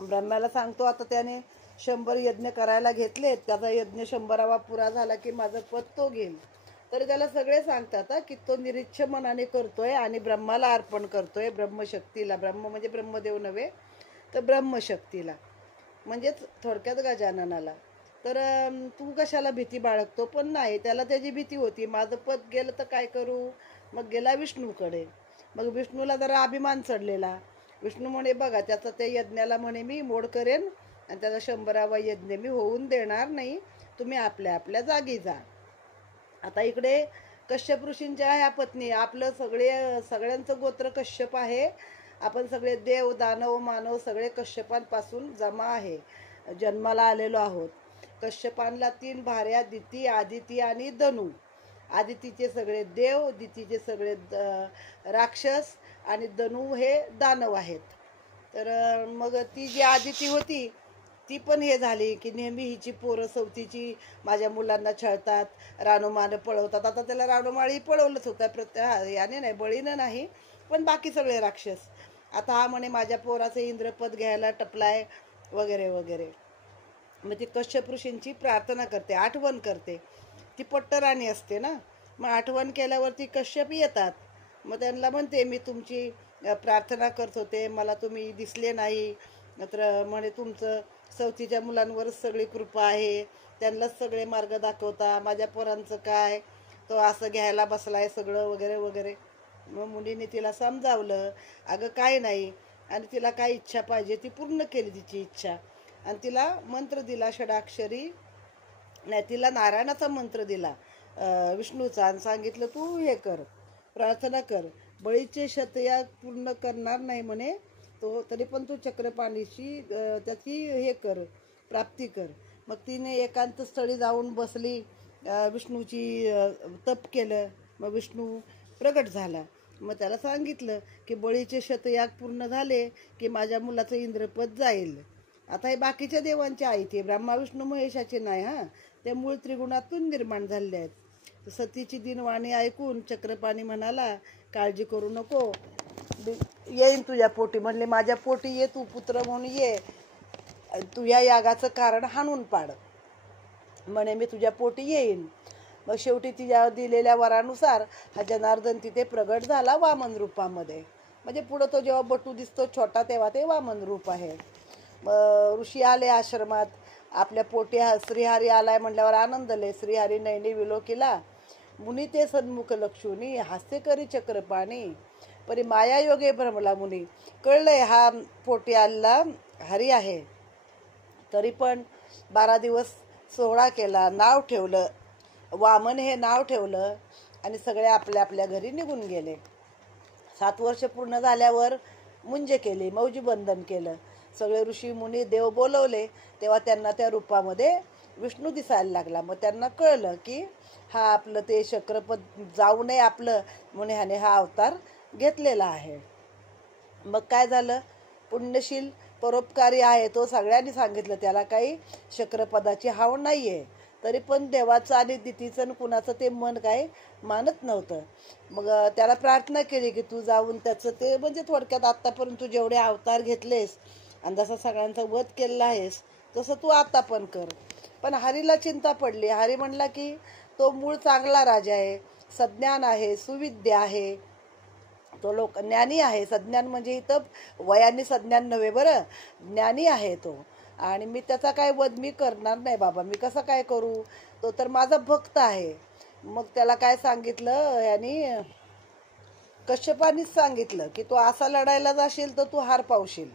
ब्रह्म्याला सांगतो आता त्याने 100 यज्ञ करायला घेतलेत त्याचा यज्ञ 100वा पुरा झाला की माझं पद तो घेईल तर त्याला सगळे सांगतात की तो निरीच्छ मनाने करतोय आणि ब्रह्माला अर्पण करतोय ब्रह्मशक्तीला ब्रह्म म्हणजे ब्रह्मदेव नव्हे तर ब्रह्मशक्तीला म्हणजेच थोडक्यात गजाननाला तर तू कशाला भीती बाळगतो पण नाही त्याला त्याची भीती होती माझं पद गेलं तर काय करू मग गेला विष्णूकडे मग विष्णूला जरा अभिमान चढलेला विष्णू म्हणे बघा त्याचा त्या यज्ञाला म्हणे मी मोड करेन आणि त्याचा 100वा यज्ञ मी होऊन देणार नाही तुम्ही आपल्या आपल्या जागी जा आता इकडे कश्यप ऋषींच्या ह्या पत्नी आपलं सगळ्यांचं गोत्र कश्यप आहे आपण सगळे देव दानव मानव सगळे कश्यपांपासून जमा आहे जन्माला आलेलो आहोत कश्यपांना 3 भार्या दिती आदिती आणि धनु आदितीचे सगळे देव दितीचे सगळे राक्षस आणि धनु हे दानव आहेत तर मग ती जी आदिती होती ती पण हे झाली की नेहमी हिची पोरं सवतीची माझ्या मुलांना छळतात रानोमानं पळवतात आता त्याला रानोमाळी पळवलंच होतं याने नाही बळीनं नाही पण बाकी सगळे राक्षस आता हा म्हणे माझ्या पोराचं इंद्रपद घ्यायला टपलाय वगैरे वगैरे मग ती कश्यप ऋषींची प्रार्थना करते आठवण करते ती पट्टराणी असते ना मग आठवण केल्यावरती कश्यप येतात मग त्यांना म्हणते मी तुमची प्रार्थना करत होते मला तुम्ही दिसले नाही मात्र म्हणे तुमचं सवतीच्या मुलांवरच सगळी कृपा आहे त्यांनाच सगळे मार्ग दाखवता माझ्या पोरांचं काय तो असं घ्यायला बसलाय सगळं वगैरे वगैरे मग मुलीने तिला समजावलं अगं काय नाही आणि तिला काय इच्छा पाहिजे ती पूर्ण केली तिची इच्छा आणि तिला मंत्र दिला षडाक्षरी नाही तिला नारायणाचा मंत्र दिला विष्णूचा आणि सांगितलं तू हे कर प्रार्थना कर बळीचे शतयाग पूर्ण करणार नाही म्हणे तो तरी पण तू चक्रपाणीची त्याची हे कर प्राप्ती कर मग तिने एकांत स्थळी जाऊन बसली विष्णूची तप केलं मग विष्णू प्रगट झाला मग त्याला सांगितलं की बळीचे शतयाग पूर्ण झाले की माझ्या मुलाचं इंद्रपद जाईल आता हे बाकीच्या देवांचे आहे ते ब्रह्मा विष्णू महेशाचे नाही हा ते मूळ त्रिगुणातून निर्माण झाले आहेत सतीची दिनवाणी ऐकून चक्रपाणी म्हणाला काळजी करू नको येईन तुझ्या पोटी म्हणले माझ्या पोटी ये तू पुत्र म्हणून ये तू या यागाचं कारण हाणून पाड म्हणे मी तुझ्या पोटी येईन. मग शेवटी तिच्या दिलेल्या वरानुसार हा जनार्दन तिथे प्रगट झाला वामन रूपामध्ये. म्हणजे पुढं तो जेव्हा बटू दिसतो छोटा तेव्हा ते वामन रूप आहे. मग ऋषी आले आश्रमात. आपल्या पोटी श्रीहरी आलाय म्हटल्यावर आनंदले. श्रीहरी नैनी विलोकिला मुनी ते सन्मुख लक्षुनी हास्य करी चक्रपाणी परी माया योगे भ्रमला मुनी. कळलंय हा पोटी आलेला हरी आहे. तरी पण 12 दिवस सोहळा केला, नाव ठेवलं, वामन हे नाव ठेवलं आणि सगळे आपल्या आपल्या घरी निघून गेले. 7 वर्ष पूर्ण झाल्यावर मुंज केली, मौजी बंधन केलं. सगळे ऋषी मुनी देव बोलवले तेव्हा त्यांना त्या रूपामध्ये विष्णू दिसायला लागला. मग त्यांना कळलं की हा आपलं ते शक्रपद जाऊ नये आपलं म्हणून ह्याने हा अवतार घेतलेला आहे. मग काय झालं, पुण्यशील परोपकारी आहे तो, सगळ्यांनी सांगितलं त्याला काही शक्रपदाची हाव नाहीये. तरी पण देवाचं आणि दितीचं आणि कुणाचं ते मन काय मानत नव्हतं. मग त्याला प्रार्थना केली की तू जाऊन त्याचं ते म्हणजे थोडक्यात आत्तापर्यंत तू जेवढे अवतार घेतलेस आणि जसा सगळ्यांचा वध केलेला आहेस तसं तू आता पण कर. पण हरीला चिंता पडली. हरी म्हणला की तो मूळ चांगला राजा आहे, सज्ञान आहे, सुविद्य आहे, तो ज्ञानी आहे. सज्ञान म्हणजे इथं वयाने सज्ञान नव्हे बरं, ज्ञानी आहे तो. आणि मी त्याचा काय वध मी करणार नाही बाबा, मी कसं काय करू, तो तर माझा भक्त आहे. मग त्याला काय सांगितलं यांनी, कश्यपानीच सांगितलं की तू असा लढायला जाशील तर तू हार पावशील,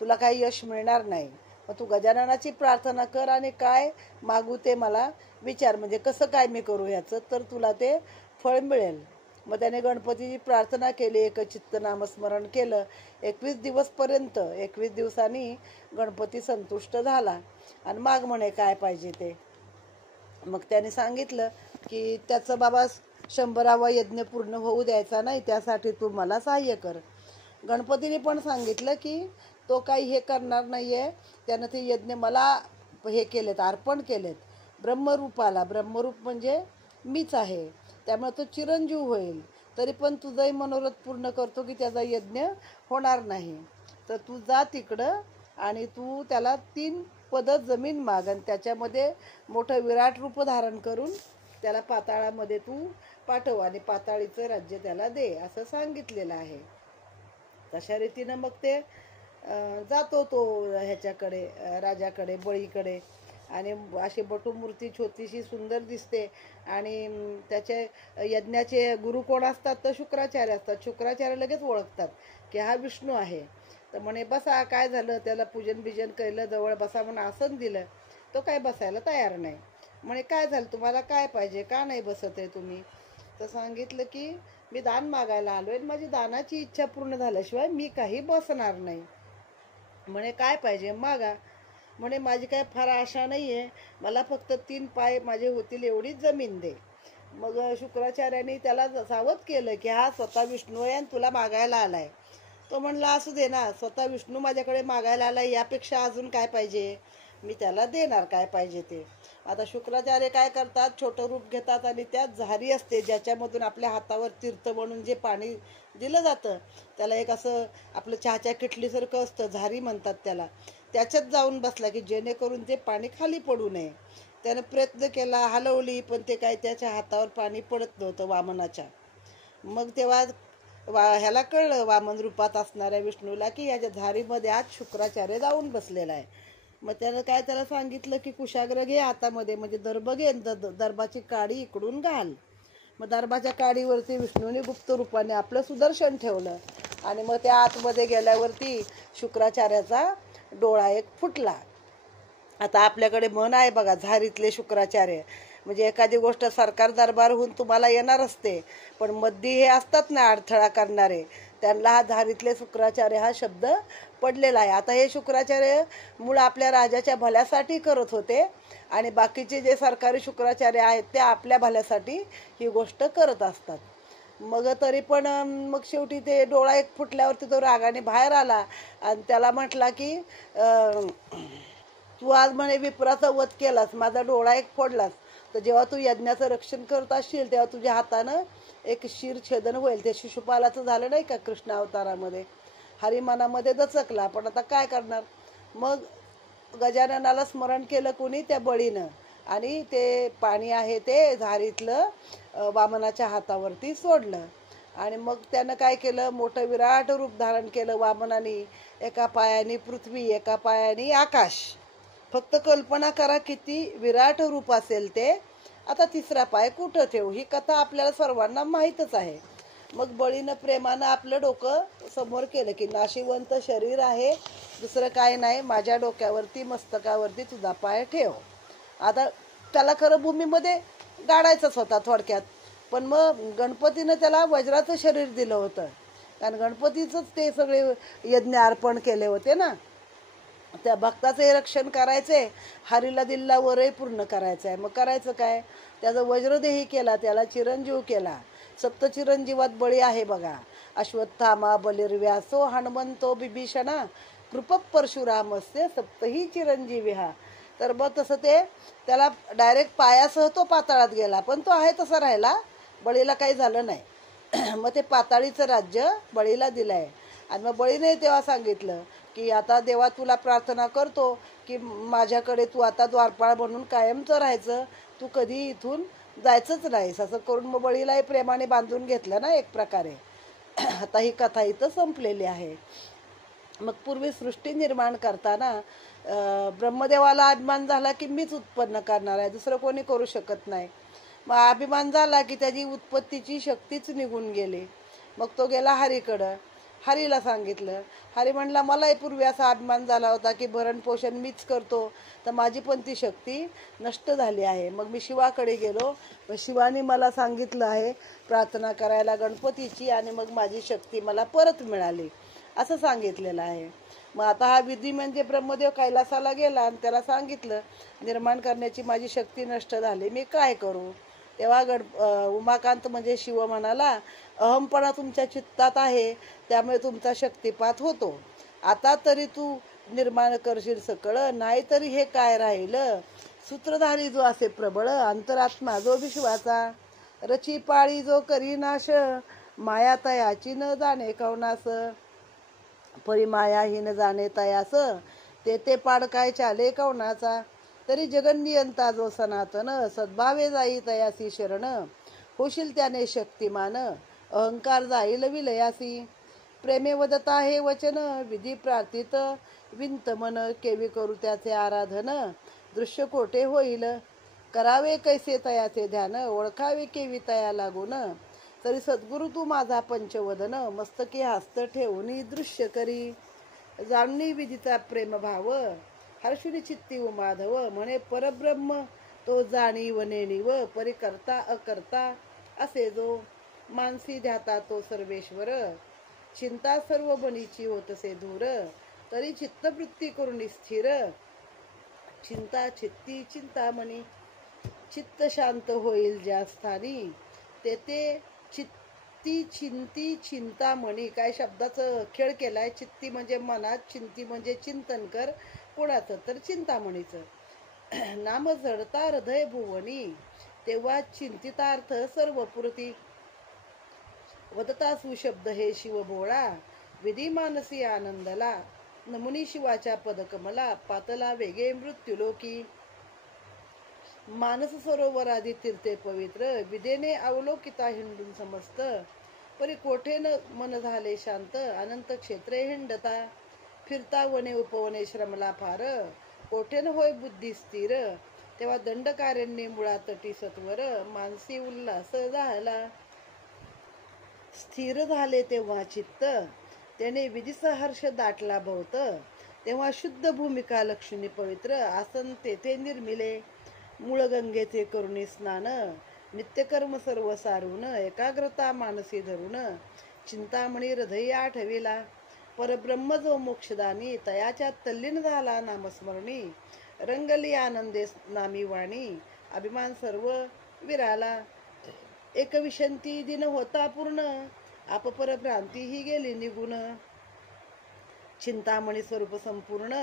तुला काही यश मिळणार नाही. मग तू गजाननाची प्रार्थना कर आणि काय मागू ते मला विचार, म्हणजे कसं काय मी करू ह्याचं तर तुला ते फळ मिळेल. मग त्याने गणपतीची प्रार्थना केली, एकचित्त नामस्मरण केलं 21 दिवसपर्यंत. 21 दिवसांनी गणपती संतुष्ट झाला आणि माग म्हणे काय पाहिजे ते. मग त्याने सांगितलं की त्याचं बाबा 100वा यज्ञ पूर्ण होऊ द्यायचा नाही, त्यासाठी तू मला सहाय्य कर. गणपतीने पण सांगितलं की तो काही हे करणार नाहीये, त्यानं ते यज्ञ मला हे केलेत, अर्पण केलेत ब्रह्मरूपाला. ब्रह्मरूप म्हणजे मीच आहे, त्यामुळे तो चिरंजीव होईल. तरी पण तुझंही मनोरथ पूर्ण करतो की त्याचा यज्ञ होणार नाही. तर तू जा तिकडं आणि तू त्याला 3 पद जमीन माग आणि त्याच्यामध्ये मोठं विराट रूप धारण करून त्याला पाताळामध्ये तू पाठव आणि पाताळीचं राज्य त्याला दे असं सांगितलेलं आहे. तशा रीतीनं मग ते जातो तो ह्याच्याकडे, राजाकडे, बळीकडे. आणि अशी बटूमूर्ती छोटीशी सुंदर दिसते. आणि त्याचे यज्ञाचे गुरु कोण असतात तर शुक्राचार्य असतात. शुक्राचार्य लगेच ओळखतात की हा विष्णू आहे. तर म्हणे बसा, काय झालं, त्याला पूजन बिजन केलं, जवळ बसा म्हणून आसन दिलं, तो काय बसायला तयार नाही. म्हणे काय झालं, तुम्हाला काय पाहिजे, का नाही बसत आहे तुम्ही. तर सांगितलं की मी दान मागायला आलोय, माझी दानाची इच्छा पूर्ण झाल्याशिवाय मी काही बसणार नाही. म्हणे काय पाहिजे मागा. म्हणे माझी काय फार आशा नाही आहे, मला फक्त 3 पाय माझे होतील एवढीच जमीन दे. मग शुक्राचार्याने त्याला सावध केलं की हा स्वतः विष्णू आहे आणि तुला मागायला आलाय. तो म्हणला असू दे ना, स्वतः विष्णू माझ्याकडे मागायला आलाय, यापेक्षा अजून काय पाहिजे, मी त्याला देणार काय पाहिजे ते. आता शुक्राचार्य काय करतात, छोटं रूप घेतात आणि त्यात झारी असते ज्याच्यामधून आपल्या हातावर तीर्थ म्हणून जे पाणी दिलं जातं, त्याला एक असं आपलं चहाच्या किटलीसारखं असतं, झारी म्हणतात त्याला, त्याच्यात जाऊन बसला की जेणेकरून ते पाणी खाली पडू नये. त्यानं प्रयत्न केला, हलवली, पण ते काय त्याच्या हातावर पाणी पडत नव्हतं वामनाच्या. मग तेव्हा ह्याला कळलं वामन रूपात असणाऱ्या विष्णूला की ह्याच्या झारीमध्ये आज शुक्राचार्य जाऊन बसलेला आहे. मग त्यानं काय त्याला सांगितलं की कुशाग्र घे हातामध्ये, म्हणजे दर्भ घे, दर्भाची काडी इकडून घाल. मग दर्भाच्या काडीवरती विष्णूने गुप्त रूपाने आपलं सुदर्शन ठेवलं आणि मग त्या आतमध्ये गेल्यावरती शुक्राचार्याचा डोळा एक फुटला. आता आपल्याकडे म्हण आहे बघा, झारीतले शुक्राचार्य, म्हणजे एखादी गोष्ट सरकार दरबारहून तुम्हाला येणार असते, पण मध्य हे असतात ना अडथळा करणारे, त्यांना हा झारीतले शुक्राचार्य हा शब्द पडलेला आहे. आता हे शुक्राचार्य मूळ आपल्या राजाच्या भल्यासाठी करत होते आणि बाकीचे जे सरकारी शुक्राचार्य आहेत ते आपल्या भल्यासाठी ही गोष्ट करत असतात. मग तरी पण मग शेवटी ते डोळा एक फुटल्यावरती तो रागाने बाहेर आला आणि त्याला म्हटला की तू आज म्हणे विप्राचा वध केलास, माझा डोळा एक फोडलास, तर जेव्हा तू यज्ञाचं रक्षण करत असशील तेव्हा तुझ्या हातानं एक शिरछेदन होईल. ते शिशुपालाचं झालं नाही का कृष्ण अवतारामध्ये, हरिमनामध्ये दचकला, पण आता काय करणार. मग गजाननाला स्मरण केलं कोणी, त्या बळीनं. आणि ते पाणी आहे ते झारीतलं वामनाच्या हातावरती सोडलं. आणि मग त्यानं काय केलं, मोठं विराट रूप धारण केलं वामनाने. एका पायाने पृथ्वी, एका पायाने आकाश. फक्त कल्पना करा किती विराट रूप असेल ते. आता तिसरा पाय कुठं ठेवू, ही कथा आपल्याला सर्वांना माहीतच आहे. मग बळीनं प्रेमानं आपलं डोकं समोर केलं की नाशिवंत शरीर आहे, दुसरं काय नाही, माझ्या डोक्यावरती मस्तकावरती तुझा पाय ठेव. आता त्याला खरं भूमीमध्ये गाडायचंच होता थोडक्यात. पण मग गणपतीनं त्याला वज्राचं शरीर दिलं होतं, कारण गणपतीचंच ते सगळे यज्ञ अर्पण केले होते ना. त्या भक्ताचे रक्षण करायचे, हरीला दिल्ला वरही पूर्ण करायचं आहे. मग करायचं काय, त्याचं वज्रदेही केला, त्याला चिरंजीव केला. सप्तचिरंजीवात बळी आहे बघा. अश्वत्थामा बलिर्व्यासो हनुमंतो बिभीषणा कृप परशुरामस्य सप्तही चिरंजीवी हा. तर मग तसं ते त्याला डायरेक्ट पायासह तो पाताळात गेला, पण तो आहे तसा राहिला, बळीला काही झालं नाही. मग ते पाताळीचं राज्य बळीला दिलंय. आणि मग बळीने तेव्हा सांगितलं की आता देवा तुला प्रार्थना करतो की माझ्याकडे तू आता द्वारपाळ म्हणून कायमचं राहायचं, तू कधी इथून जायचंच नाहीस. असं करून मग बळीलाही प्रेमाने बांधून घेतलं ना एक प्रकारे. आता ही कथा इथं संपलेली आहे. मग पूर्वी सृष्टी निर्माण करताना ब्रह्मदेवाला अभिमान झाला की मीच उत्पन्न करणार आहे, दुसरं कोणी करू शकत नाही. मग अभिमान झाला की त्याची उत्पत्तीची शक्तीच निघून गेली. मग तो गेला हरीकडं. हरीला सांगितलं. हरी म्हणला मलाही पूर्वी असा अभिमान झाला होता की भरण पोषण मीच करतो, तर माझी पण ती शक्ती नष्ट झाली आहे. मग मी शिवाकडे गेलो, शिवाने मला सांगितलं आहे प्रार्थना करायला गणपतीची, आणि मग माझी शक्ती मला परत मिळाली असं सांगितलेलं आहे. मग आता हा विधी म्हणजे ब्रह्मदेव कैलासाला गेला आणि त्याला सांगितलं निर्माण करण्याची माझी शक्ती नष्ट झाली, मी काय करू. तेव्हा उमाकांत म्हणजे शिव म्हणाला, अहमपणा तुमच्या चित्तात आहे, त्यामुळे तुमचा शक्तिपात होतो. आता तरी तू निर्माण करशील सकळ, नाहीतरी हे काय राहिलं. सूत्रधारी जो असे प्रबळ, अंतरात्मा जो विश्वाचा, रची पाळी जो करी नाश, माया तयाची न जाणे कवनास. परिमाया ही न जाणे तयास, ते पाड काय चाले कवनाचा. तरी जगन्नियंता जो सनातन, सद्भावे जाई तयासी शरण, होशील त्याने शक्तिमान, अहंकार जाईल विलयासी. प्रेमे वदता हे वचन, विधी प्रार्थित विंत मन, केवी करू त्याचे आराधन, दृश्य कोठे होईल. करावे कैसे तयाचे ध्यान, ओळखावे केवी तया लागून. तरी सद्गुरु तू माझा पंचवदन, मस्तकी हस्त ठेवून दृश्य करी. जाणणी विधीचा प्रेम भाव, हर्षुनी चित्ती उमाधव, म्हणे परब्रह्म तो जाणीव नेणीव, परिकर्ता अकर्ता असे जो, मानसी ध्याता तो सर्वेश्वर, चिंता सर्व बनीची होतसे दूर, तरी चित्तवृत्ती करून स्थिर. चिंता चित्ती चिंतामणी, चित्त शांत होईल ज्या स्थानी, तेथे चित्ती चिंती चिंतामणी. काय शब्दाचं खेळ केलाय. चित्ती म्हणजे मनात, चिंती म्हणजे चिंतन कर कोणाचं, तर चिंतामणीचं. नाम जडता हृदय भुवनी, तेव्हा चिंतितार्थ सर्व पुरती. वदता सुशब्द हे शिव भोळा, विधी मानसी आनंदला, नमुनी शिवाच्या पदकमला, पातला वेगे मृत्युलोकी. मानस सरोवरादी तीर्थे पवित्र, विदेने अवलोकिता हिंडून समस्त, परी कोठे न मन झाले शांत, अनंत क्षेत्रे हिंडता. फिरता वने उपवने श्रमला फार, कोठे न होय बुद्धी स्थिर, तेव्हा दंडकारण्ये मुळा तटी सत्वर, मानसी उल्हास झाला. स्थिर झाले तेव्हा चित्त, त्याने विधीचा हर्ष दाटला भोवत, तेव्हा शुद्ध भूमिका लक्ष्मी पवित्र, आसन तेथे निर्मिले. मूळ गंगेचे करुणी स्नान, नित्यकर्म सर्व सारून, एकाग्रता मानसी धरून, चिंतामणी हृदय आठविला. परब्रह्म जो मोक्षदानी, तयाच्या तल्लीन झाला नामस्मरणी, रंगली आनंदे नामी वाणी, अभिमान सर्व विराला. एक विशंती दिन होता पूर्ण, आपपर भ्रांती ही गेली निघून, चिंतामणी स्वरूप संपूर्ण,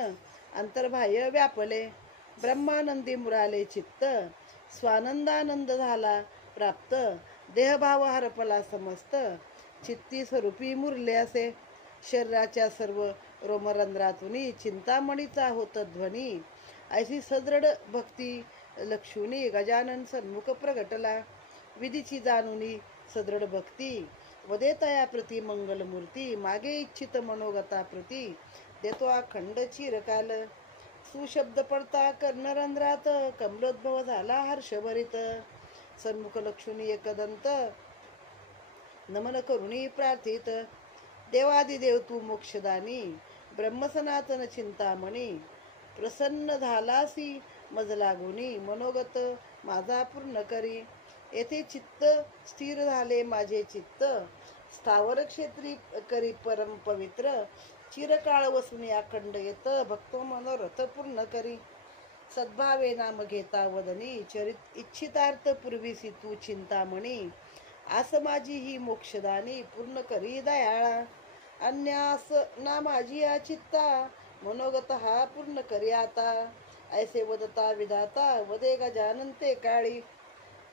अंतर्बाह्य व्यापले. ब्रह्मानंदी मुराले चित्त, स्वानंदानंद झाला प्राप्त, देहभाव हरपला समस्त, चित्ती स्वरूपी मुरले असे. शरीराच्या सर्व रोमरंध्रातून चिंतामणीचा होत ध्वनी, ऐशी सदृढ भक्ती लक्षुनी गजानन सन्मुख प्रगटला. विधीची जाणुनी सदृढ भक्ती वदे तया प्रती मंगलमूर्ती. मागे इच्छित मनोगता प्रती देतो अखंड चिरकाल. सुशब्द पडता कर्णरंध्रात कमलोद्भव झाला हर्षभरित. सन्मुख लक्षुनी एकदंत नमन करुणी प्रार्थित. देवादिदेव तू मोक्षदानी ब्रह्मसनातन चिंतामणी. प्रसन्न झालासी मज लागुनी मनोगत माझा पूर्ण करी. येथे चित्त स्थिर झाले माझे चित्त स्थावर क्षेत्री करी परम पवित्र. चिरकाळ वसुनी अखंड येत भक्तो मनोरथ पूर्ण करी. सद्भावे नाम घेता वदनी चरित इच्छितार्थ पूर्वीसी तू चिंतामणी. आस माझी ही मोक्षदानी पूर्ण करी दयाळा. अन्यास ना माझी या चित्ता मनोगत हा पूर्ण करी आता. ऐसे वदता विधाता वदे गजानन ते काळी.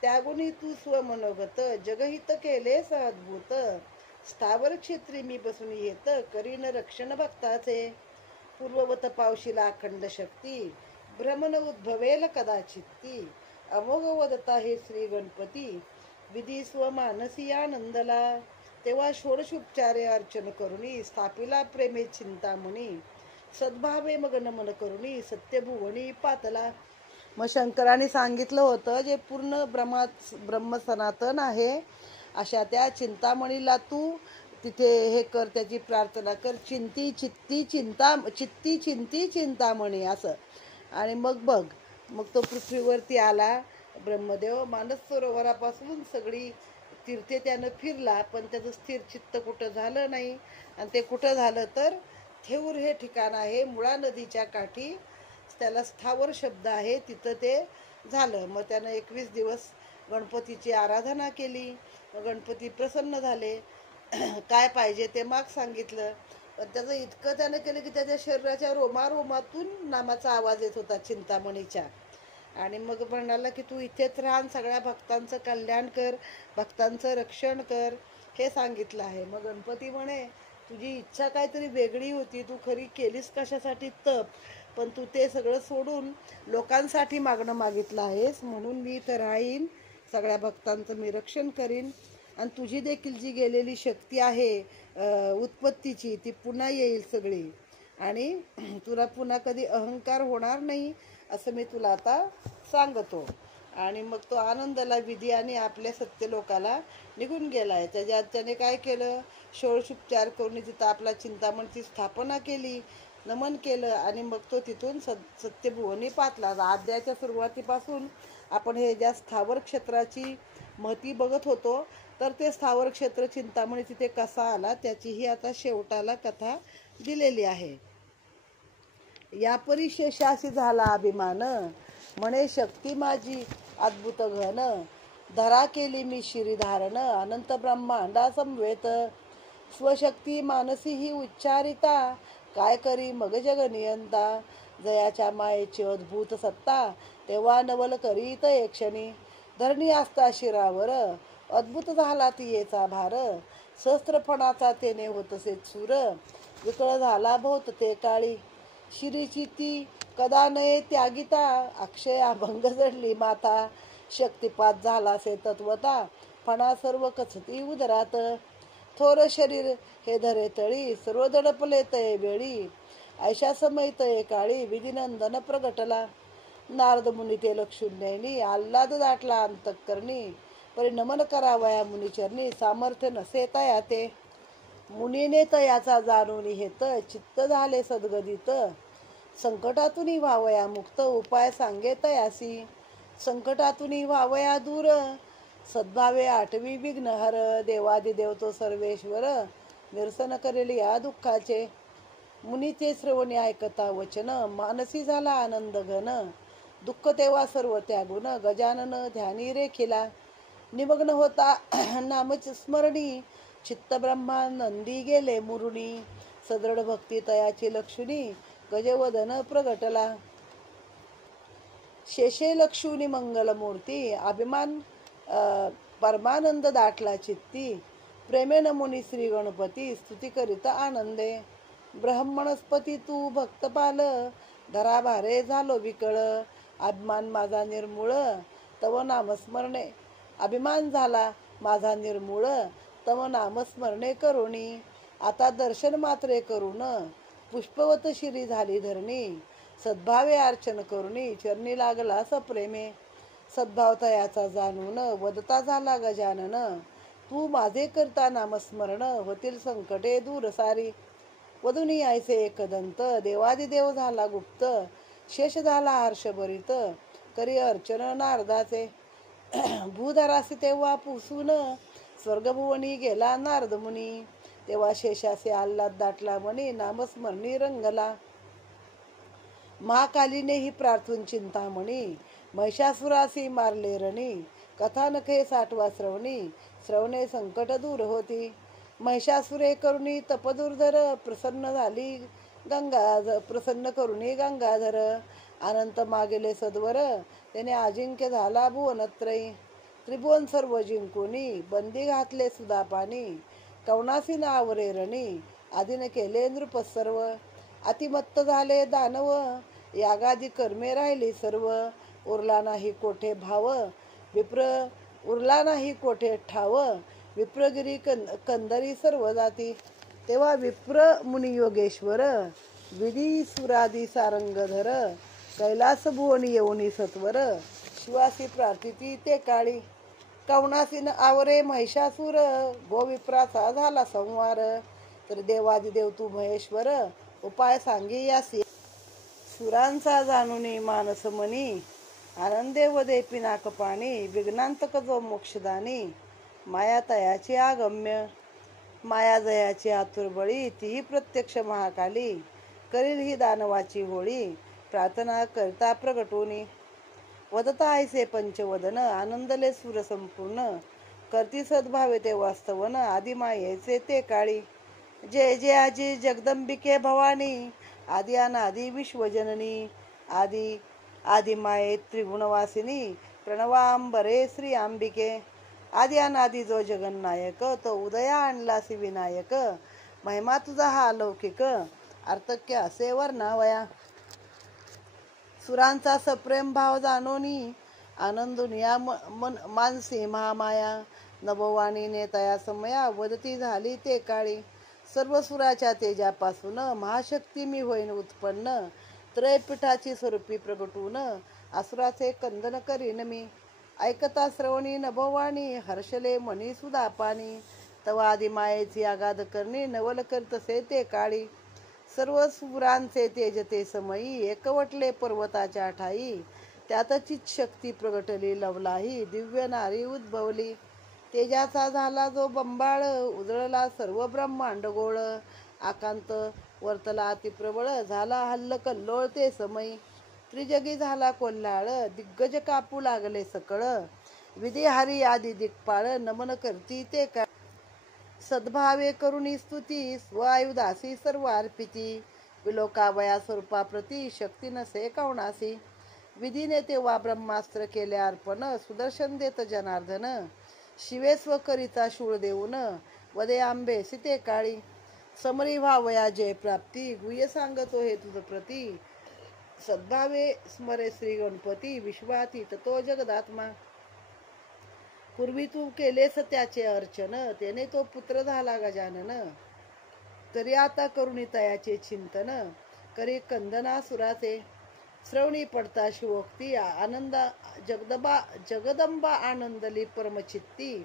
त्यागुनी तू स्वमनोगत जगहित केले अद्भुत. स्थावर क्षेत्री मी बसून येत करीन रक्षण भक्ताचे. पूर्ववत पावशीला अखंड शक्ती भ्रमण उद्भवेल कदाचित्ती. अमोघ वदता हे श्री गणपती विधी स्वमानसी आनंदला. तेव्हा षोडशोपचारे अर्चन करुणी स्थापिला प्रेमे चिंतामणी. सद्भावे मग नमन करुणी सत्यभुवनी पातला. मग शंकराने सांगितलं होतं जे पूर्ण ब्रह्म सनातन आहे अशा त्या चिंतामणीला तू तिथे हे कर, त्याची प्रार्थना कर. चिंती चिंती चिंतामणी असं. आणि मग बघ, मग तो पृथ्वीवरती आला ब्रह्मदेव. मानस सरोवरापासून सगळी तीर्थे त्यानं फिरला, पण त्याचं स्थिर चित्त कुठं झालं नाही. आणि ते कुठं झालं तर थेऊर हे ठिकाण आहे मुळा नदीच्या काठी. त्याला स्थावर शब्द आहे, तिथं ते झालं. मग त्यानं 21 दिवस गणपतीची आराधना केली. गणपती प्रसन्न झाले. काय पाहिजे ते माग सांगितलं. पण त्याचं इतकं त्यानं केलं की त्याच्या शरीराच्या रोमारोमातून नामाचा आवाज येत होता चिंतामणीच्या. आणि मग म्हणाला की तू इथेच राहा, सगळ्या भक्तांचं कल्याण कर, भक्तांचं रक्षण कर, हे सांगितलं आहे. मग गणपती म्हणे तुझी इच्छा काहीतरी वेगळी होती, तू खरी केलीस कशासाठी तप, पण तू ते सगळं सोडून लोकांसाठी मागणं मागितलं आहेस. म्हणून मी इथं राहीन, सगळ्या भक्तांचं मी रक्षण करीन. आणि तुझी देखील जी गेलेली शक्ती आहे उत्पत्तीची ती पुन्हा येईल सगळी. आणि तुला पुन्हा कधी अहंकार होणार नाही असं मी तुला आता सांगतो. आणि मग तो आनंदाला विधी आणि आपल्या सत्यलोकाला निघून गेलाय. त्याने काय केलं, षोडशोपचार करून तिथं आपला चिंतामणीची स्थापना केली, नमन केलं. आणि मग तो तिथून सत्यभुवनी पातला. अध्यायाच्या सुरुवातीपासून आपण हे ज्या स्थावर क्षेत्राची महती बघत होतो, तर ते स्थावर क्षेत्र चिंतामणी तिथे कसा आला त्याचीही आता शेवटाला कथा दिलेली आहे. या परिशेषाशी झाला अभिमान म्हणे शक्ती माझी अद्भुत घन. धरा केली मी शिरीधारण अनंत ब्रह्मांडा समवेत. स्वशक्ती मानसी ही उच्चारिता काय करी मग जग नियंता. जयाच्या मायेची अद्भुत सत्ता तेव्हा नवल करीत एक क्षणी. धरणी असता शिरावर अद्भुत झाला तियेचा भार. सहस्त्रफणाचा तेने होतसे सूर विकळ झाला भोत ते काळी. शिरीची ती कदा नये त्यागिता अक्षय अभंग जडली माता. शक्तिपात झाला से तत्वता फणा सर्व कचती उदरात. थोर शरीर हे धरे तळी सर्व दडपले तये वेळी. ऐशा समय तये काळी विधिनंदन प्रगटला. नारद मुनी ते लक्षुण्यनी आल्हाद दाटला अंतःकरणी. परिणमन करावया मुनिचरणी सामर्थ्य नसे तया ते. मुनीने तयाचा जाणून हेत चित्त झाले सद्गदित. संकटातून व्हावया मुक्त उपाय सांगे तयासी. संकटातून व्हावया दूर सद्भावे आठवी विघ्नहर. देवादिदेव तो सर्वेश्वर निरसन करेल या दुःखाचे. मुनीचे श्रवणी ऐकता वचन मानसी झाला आनंद घन. दुःख तेव्हा सर्व त्यागुण गजानन ध्यानी रेखिला. निमग्न होता नामच स्मरणी चित्त ब्रह्मा नंदी गेले मुरुणी. सदृढ भक्ती तयाची लक्षुनी गजवदन प्रगटला. शेषे लक्षुनी मंगलमूर्ती अभिमान परमानंद दाटला चित्ती. प्रेमेन मुनी श्री गणपती स्तुती करिता आनंदे. ब्रह्मणस्पती तू भक्तपाल धरा भारे झालो विकळ. अभिमान माझा निर्मूळ तव नामस्मरणे, अभिमान झाला माझा निर्मूळ तव नामस्मरणे करुणी, आता दर्शन मात्रे करून पुष्पवत शिरी झाली धरणी, सद्भावे अर्चन करुणी चरणी लागला सप्रेमे, सद्भाव तयाचा जाणून वदता झाला गजानन, तू माझे करता नामस्मरण होतील संकटे दूर सारी, वधुनी आयसे एकदंत देवादिदेव झाला गुप्त, शेष झाला हर्षभरित करी अर्चन नारदाचे, भूधरासी तेव्हा पुसून स्वर्गभुवनी गेला नारद मुनी, तेव्हा शेषासे आल्हाद दाटला मनी नामस्मरणी रंगला, महाकालीने ही प्रार्थून चिंतामणी, महिषासुरासी मारले रणी, कथानके साठवा श्रवणी, श्रवणे संकट दूर होती, महिषासुरे करुणी तपदुर्धर प्रसन्न झाली प्रसन्न करुणी गंगाधर, अनंत मागेले सद्वर त्याने अजिंक्य झाला भुवनत्रयी, त्रिभुवन सर्व जिंकुनी बंदी घातले सुदापानी, कवनासी नावरे रणी आदिन केले नृप सर्व, अतिमत्त झाले दानव यागादी कर्मे राहिली सर्व, उरला नाही कोठे भाव विप्र उरला नाही कोठे ठाव, विप्रगिरी कंदरी सर्व जाती, तेव्हा विप्र मुनी योगेश्वर विधी सुरादी सारंगधर, कैलास भुवनी येऊनी सत्वर, शिवासी प्रार्थिती ते काळी, कवनासीन आवरे महिषासूर गोविप्राचा झाला संवार, तर देवादिदेव तू महेश्वर उपाय सांगी यासी, सुरांचा जाणूनी मानस मनी, आनंदे वदे पिनाक पाणी, विघ्नांतक जो मोक्षदानी, माया तयाची आगम्य, माया जयाची आतुर बळी, तीही प्रत्यक्ष महाकाली, करील ही दानवाची होळी, प्रार्थना करता प्रगटोनी, वदता ऐसे पंचवदन आनंदले सुर संपूर्ण, करती सद्भावे ते वास्तवन आदी मायेचे ते काळी, जय जय आजी जगदंबिके भवानी, आदि अनादि विश्वजननी, आदि माये त्रिगुणवासिनी, प्रणवांबरे श्री अंबिके, आदि अनादि जो जगन्नायक, तो उदया आणलासी विनायक, महिमा तुझा हा अलौकिक, अर्थक्य असे वर्णावया, सुरांचा सप्रेम भाव जाणोनी आनंदुनिया मानसी महामाया, नभोवाणीने तया समया वदती झाली ते काळी, सर्व सुराच्या तेजापासून महाशक्ती मी होईन उत्पन्न, त्रयपीठाची स्वरूपी प्रगटून असुराचे कंदन करीन मी, ऐकता श्रवणी नभोवाणी हर्षले मनी सुदापानी, तवा आदि मायेची आगाध करणी नवल करतसे ते काळी, सर्व सुरांचे तेज ते समयी एकवटले पर्वताच्या ठाई, त्यातचीच शक्ती प्रगटली लवलाही दिव्य नारी उद्भवली, तेजाचा झाला जो बंबाळ उजळला सर्व ब्रह्मांड गोळ, आकांत वर्तला अतिप्रबळ झाला हल्ल कल्लोळ ते समयी, त्रिजगी झाला कोल्हाळ दिग्गज कापू लागले सकळ, विधी हरी आदी दिक्पाळ नमन करती ते का, सद्भावे करुणी स्तुती स्वआयुधासी सर्व अर्पिती, विलोकावया स्वरूपा प्रती शक्ती नसे कवणासी, विधीने तेव्हा ब्रह्मास्त्र केले अर्पण सुदर्शन देत जनार्दन, शिवे स्वकरिता शूळ देऊन वदे आंबे सीते काळी, समरी व्हावया जय प्राप्ती गुह्य सांगतो हे तुझ प्रती, सद्भावे स्मरे श्री गणपती विश्वातीत तो जगदात्मा, पूर्वी तू केलेस त्याचे अर्चन त्याने तो पुत्र झाला गजानन, तरी आता करुणी तयाचे चिंतन करी कंदना सुराचे, श्रवणी पडता शिवोक्ती आनंदा जगदंबा आनंदली परमचित्ती,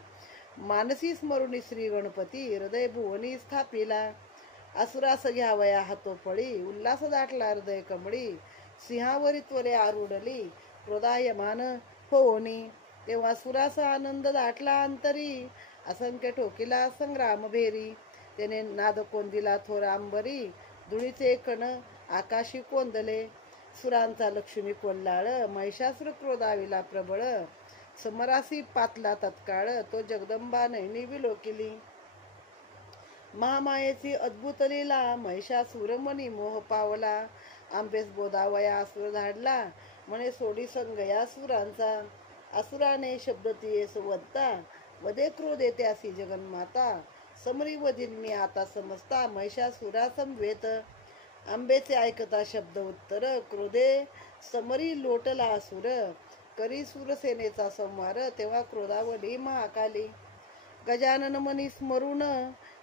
मानसी स्मरुणी श्री गणपती हृदय भुवनी स्थापिला, असुरास घ्यावया हातोपळी उल्हास दाटला हृदय कमळी, सिंहावरी त्वरे आरुडली क्रोधायमान होनी, तेव्हा सुरास आनंद दाटला अंतरी, असंख्य ठोकिला संग्राम भेरी, त्याने नाद कोंदिला थोर अंबरी, धुळीचे कण आकाशी कोंदले, सुरांचा लक्ष्मी कोल्हाळ महिषासुर क्रोधाविला प्रबळ, समरासी पातला तत्काळ तो जगदंबा नैनी विलोकिली, महामायेची अद्भुत लीला महिषासुर मनी मोह पावला, आंबेस बोधावया असुर धाडला म्हणे सोडी संगया सुरांचा, असुराने शब्द तिये सुवत्ता वदे क्रोधे त्यासी जगन्माता, समरी वदीन मी आता समजता महिषासुरा समवेत, आंबेचे ऐकता शब्द उत्तर क्रोधे समरी लोटला असुर, करी सुरसेनेचा संहार. तेव्हा क्रोधावली महाकाली, गजानन मनी स्मरून,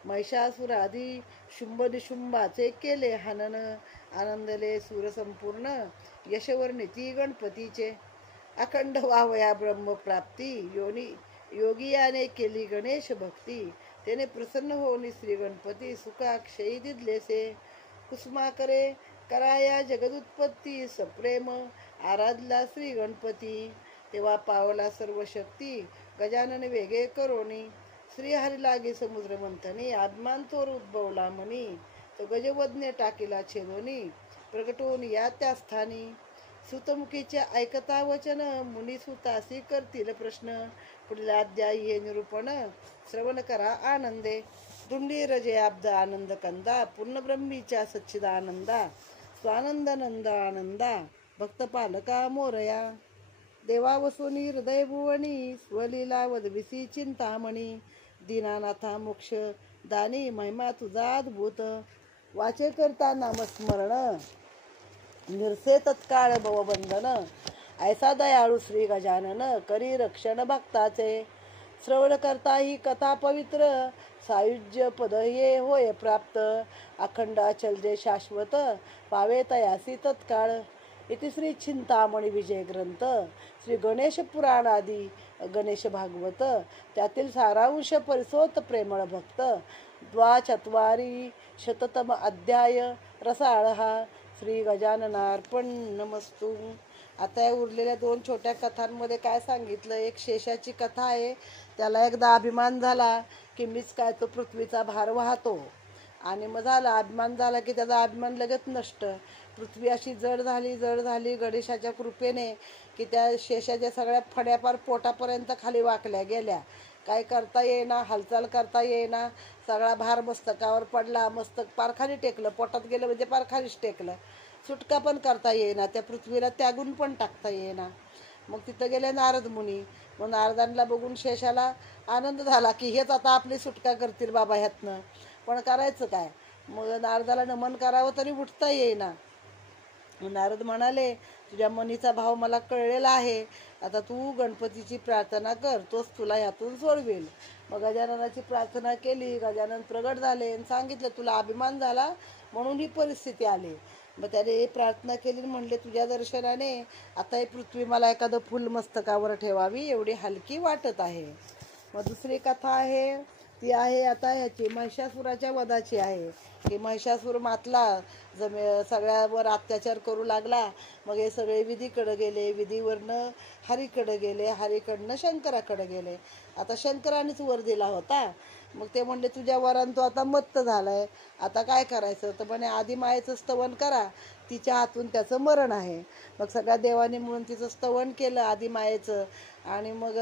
महिषासुराधी शुंभ निशुंभाचे केले हनन. आनंदले सूर संपूर्ण, यशवर्णिती गणपतीचे. अखंड वावया ब्रह्मप्राप्ती, योगियाने केली गणेश भक्ती. त्याने प्रसन्न होऊन श्री गणपती, सुखाक्षयी दिदलेसे. कुसुमाकरे कराया जगदुत्पत्ती, सप्रेम आराधला श्री गणपती. तेव्हा पावला सर्व शक्ती, गजानन वेगे करोनी. श्रीहरी लागे समुद्र मंथनी, अभिमान थोर उद्भवला मनी. तो गजवज्ञ टाकीला छेदोनी, प्रगटवून या त्या स्थानी. सुतमुखीचे ऐकता वचन, मुनी सुतासी करतील प्रश्न. पुढील अध्याय हे निरूपण, श्रवण करा आनंदे. दुंडी रजे अब्द आनंद कंदा, पूर्ण ब्रह्मीच्या सच्चिदानंदा. स्वानंद नंद आनंदा, भक्त पालका मोरया. देवा वसुनी हृदय भुवनी, स्वलीला वदविसी चिंतामणी. दीनानाथा मोक्ष दानी, महिमा तुझा अद्भुत. वाचे करता नामस्मरण, निरसे तत्काळ भवबंधन. ऐसा दयाळू श्री गजानन, करी रक्षण भक्ताचे. श्रवण करता ही कथा पवित्र, सायुज्य पद हे होय प्राप्त. अखंड अचल जे शाश्वत, पावे तयासी तत्काळ. इति श्री चिंतामणी विजय ग्रंथ, श्री गणेश पुराण आदी गणेश भागवत. त्यातील सारांश परिसोत प्रेमळ भक्त. द्वाचत्वारी शततम अध्याय, रसाळ हा. श्री गजाननार्पण नमस्तु. आता या उरलेल्या 2 छोट्या कथांमध्ये काय सांगितलं, एक शेषाची कथा आहे. त्याला एकदा अभिमान झाला की मीच काय तो पृथ्वीचा भार वाहतो, आणि मग झाला अभिमान झाला की त्याचा अभिमान लगेच नष्ट. पृथ्वी अशी जड झाली गणेशाच्या कृपेने की त्या शेषाच्या सगळ्या फड्या पार पोटापर्यंत खाली वाकल्या गेल्या. काय करता येईना, हालचाल करता येईना. सगळा भार मस्तकावर पडला, मस्तक पार खाली टेकलं, पोटात गेलं म्हणजे पार खालीच टेकलं. सुटका पण करता येईना, त्या पृथ्वीला त्यागून पण टाकता येईना. मग तिथं गेले नारद मुनी. मग नारदांना बघून शेषाला आनंद झाला की हेच आता आपली सुटका करतील बाबा ह्यातनं. पण करायचं काय? मग नारदाला नमन करावं तरी उठता येईना. नारद म्हणाले, तुझ्या मनीचा भाव मला कळलेला आहे, आता तू गणपतीची प्रार्थना कर, तोच तुला यातून सोडवेल. मग गजाननाची प्रार्थना केली. गजानन प्रगट झाले आणि सांगितलं, तुला अभिमान झाला म्हणून ही परिस्थिती आली. मग त्याने प्रार्थना केली, म्हणले तुझ्या दर्शनाने आता ही पृथ्वी मला एखादं फुल मस्तकावर ठेवावी एवढी हलकी वाटत आहे. मग दुसरी कथा आहे, ती आहे आता ह्याची महिषासुराच्या वधाची आहे. की महिषासूर मातला, सगळ्यावर अत्याचार करू लागला. मग हे सगळे विधीकडे गेले, विधीवरनं हरीकडे गेले, हरीकडनं शंकराकडे गेले. आता शंकरानेच वर दिला होता. मग ते म्हणले तुझ्या वरान तो आता मत्त झालाय, आता काय करायचं? तर म्हणे आदिमायेचं स्तवन करा, तिच्या हातून त्याचं मरण आहे. मग सगळ्या देवाने मिळून तिचं स्तवन केलं आदिमायेचं, आणि मग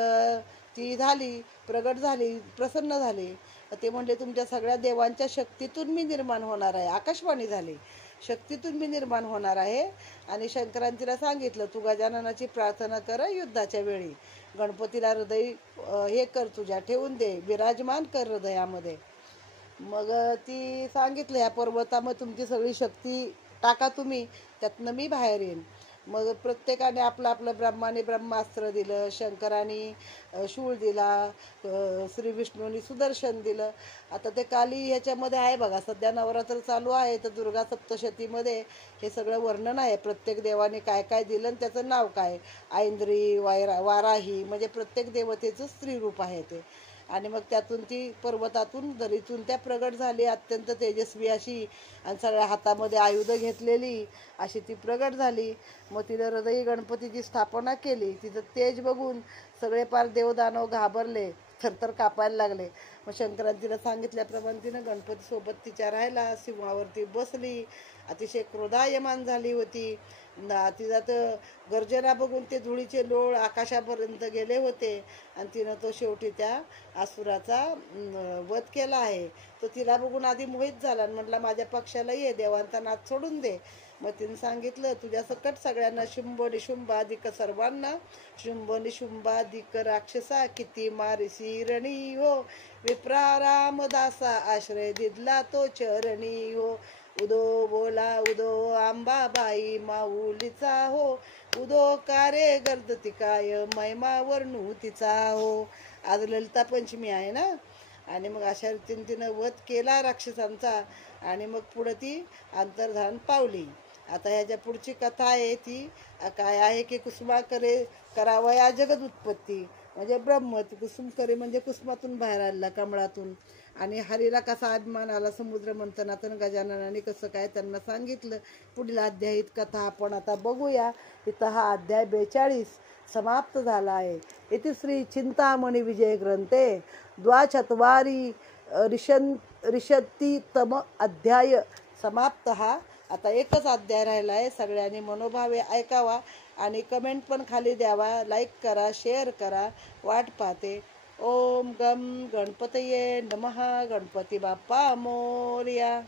ती झाली, प्रगट झाली, प्रसन्न झाली. ते म्हणले तुमच्या सगळ्या देवांच्या शक्तीतून मी निर्माण होणार आहे. आकाशवाणी झाली, शक्तीतून मी निर्माण होणार आहे. आणि शंकरांतीला सांगितलं, तू गजाननाची प्रार्थना कर युद्धाच्या वेळी, गणपतीला हृदय हे कर, तुझ्या ठेवून दे, विराजमान कर हृदयामध्ये. मग ती सांगितलं, या पर्वतामध्ये तुमची सगळी शक्ती टाका तुम्ही, त्यातनं मी बाहेर येईन. मग प्रत्येकाने आपलं आपलं, ब्रह्माने ब्रह्मास्त्र दिलं, शंकराने शूळ दिला, श्री विष्णूंनी सुदर्शन दिलं. आता ते काली ह्याच्यामध्ये आहे बघा, सध्या नवरात्र चालू आहे, तर दुर्गा सप्तशतीमध्ये हे सगळं वर्णन आहे. प्रत्येक देवाने काय काय दिलं आणि त्याचं नाव काय. ऐंद्री, वाराही, म्हणजे प्रत्येक देवतेचं स्त्री रूप आहे ते. आणि मग त्यातून ती पर्वतातून दरीतून त्या प्रगट झाली, अत्यंत तेजस्वी अशी, आणि सगळ्या हातामध्ये आयुध घेतलेली अशी ती प्रगट झाली. मग तिनं हृदयी गणपतीची स्थापना केली. तिचं तेज बघून सगळे पार देवदानव घाबरले, थरथर कापायला लागले. मग शंकरांतीनं सांगितल्याप्रमाणे तिनं गणपतीसोबत तिच्या राहायला, सिंहावरती बसली, अतिशय क्रोधायमान झाली होती. तिचा तर गर्जना बघून ते धुळीचे लोळ आकाशापर्यंत गेले होते. आणि तिनं तो शेवटी त्या असुराचा वध केला आहे. तो तिला बघून आधी मोहित झाला आणि म्हटला माझ्या पक्षाला ये, देवांचा नाद सोडून दे. मग तिने सांगितलं, तुझ्या सकट सगळ्यांना, शुंभ निशुंभादिक सर्वांना, शुंभ निशुंभादिक राक्षसा, किती मारिसी रणी हो, विप्रा रामदासा आश्रय दिदला तो चरणी हो. उदो बोला उदो आंबाबाई माऊलीचा हो, उदो कारे गर्दती काय महिमा वर्णू तिचा हो. आज ललिता पंचमी आहे ना, आणि मग अशा रीतीने तिनं वध केला राक्षसांचा, आणि मग पुढं ती अंतर्धान पावली. आता ह्याच्या पुढची कथा आहे ती काय आहे की कुसुमाकरे करावया जगद उत्पत्ती, म्हणजे ब्रह्म. कुसुम करे म्हणजे कुसुमातून बाहेर आला, कमळातून. आणि हरीला कसा अभिमान आला समुद्र मंथनातून, गजाननाने कसं काय त्यांना सांगितलं. पुढील अध्यायित कथा आपण आता बघूया. इथं हा अध्याय 42 समाप्त झाला आहे. इथे श्री चिंतामणी विजय ग्रंथे द्वाचत्वारि रिशतितम अध्याय समाप्त. हा आता एकच अध्याय राहिला आहे. सगळ्यांनी मनोभावे ऐकावा आणि कमेंट पण खाली द्यावा. लाईक करा, शेअर करा. वाट पाहते. ओम गम गणपतये नमः. गणपती बाप्पा मोरया.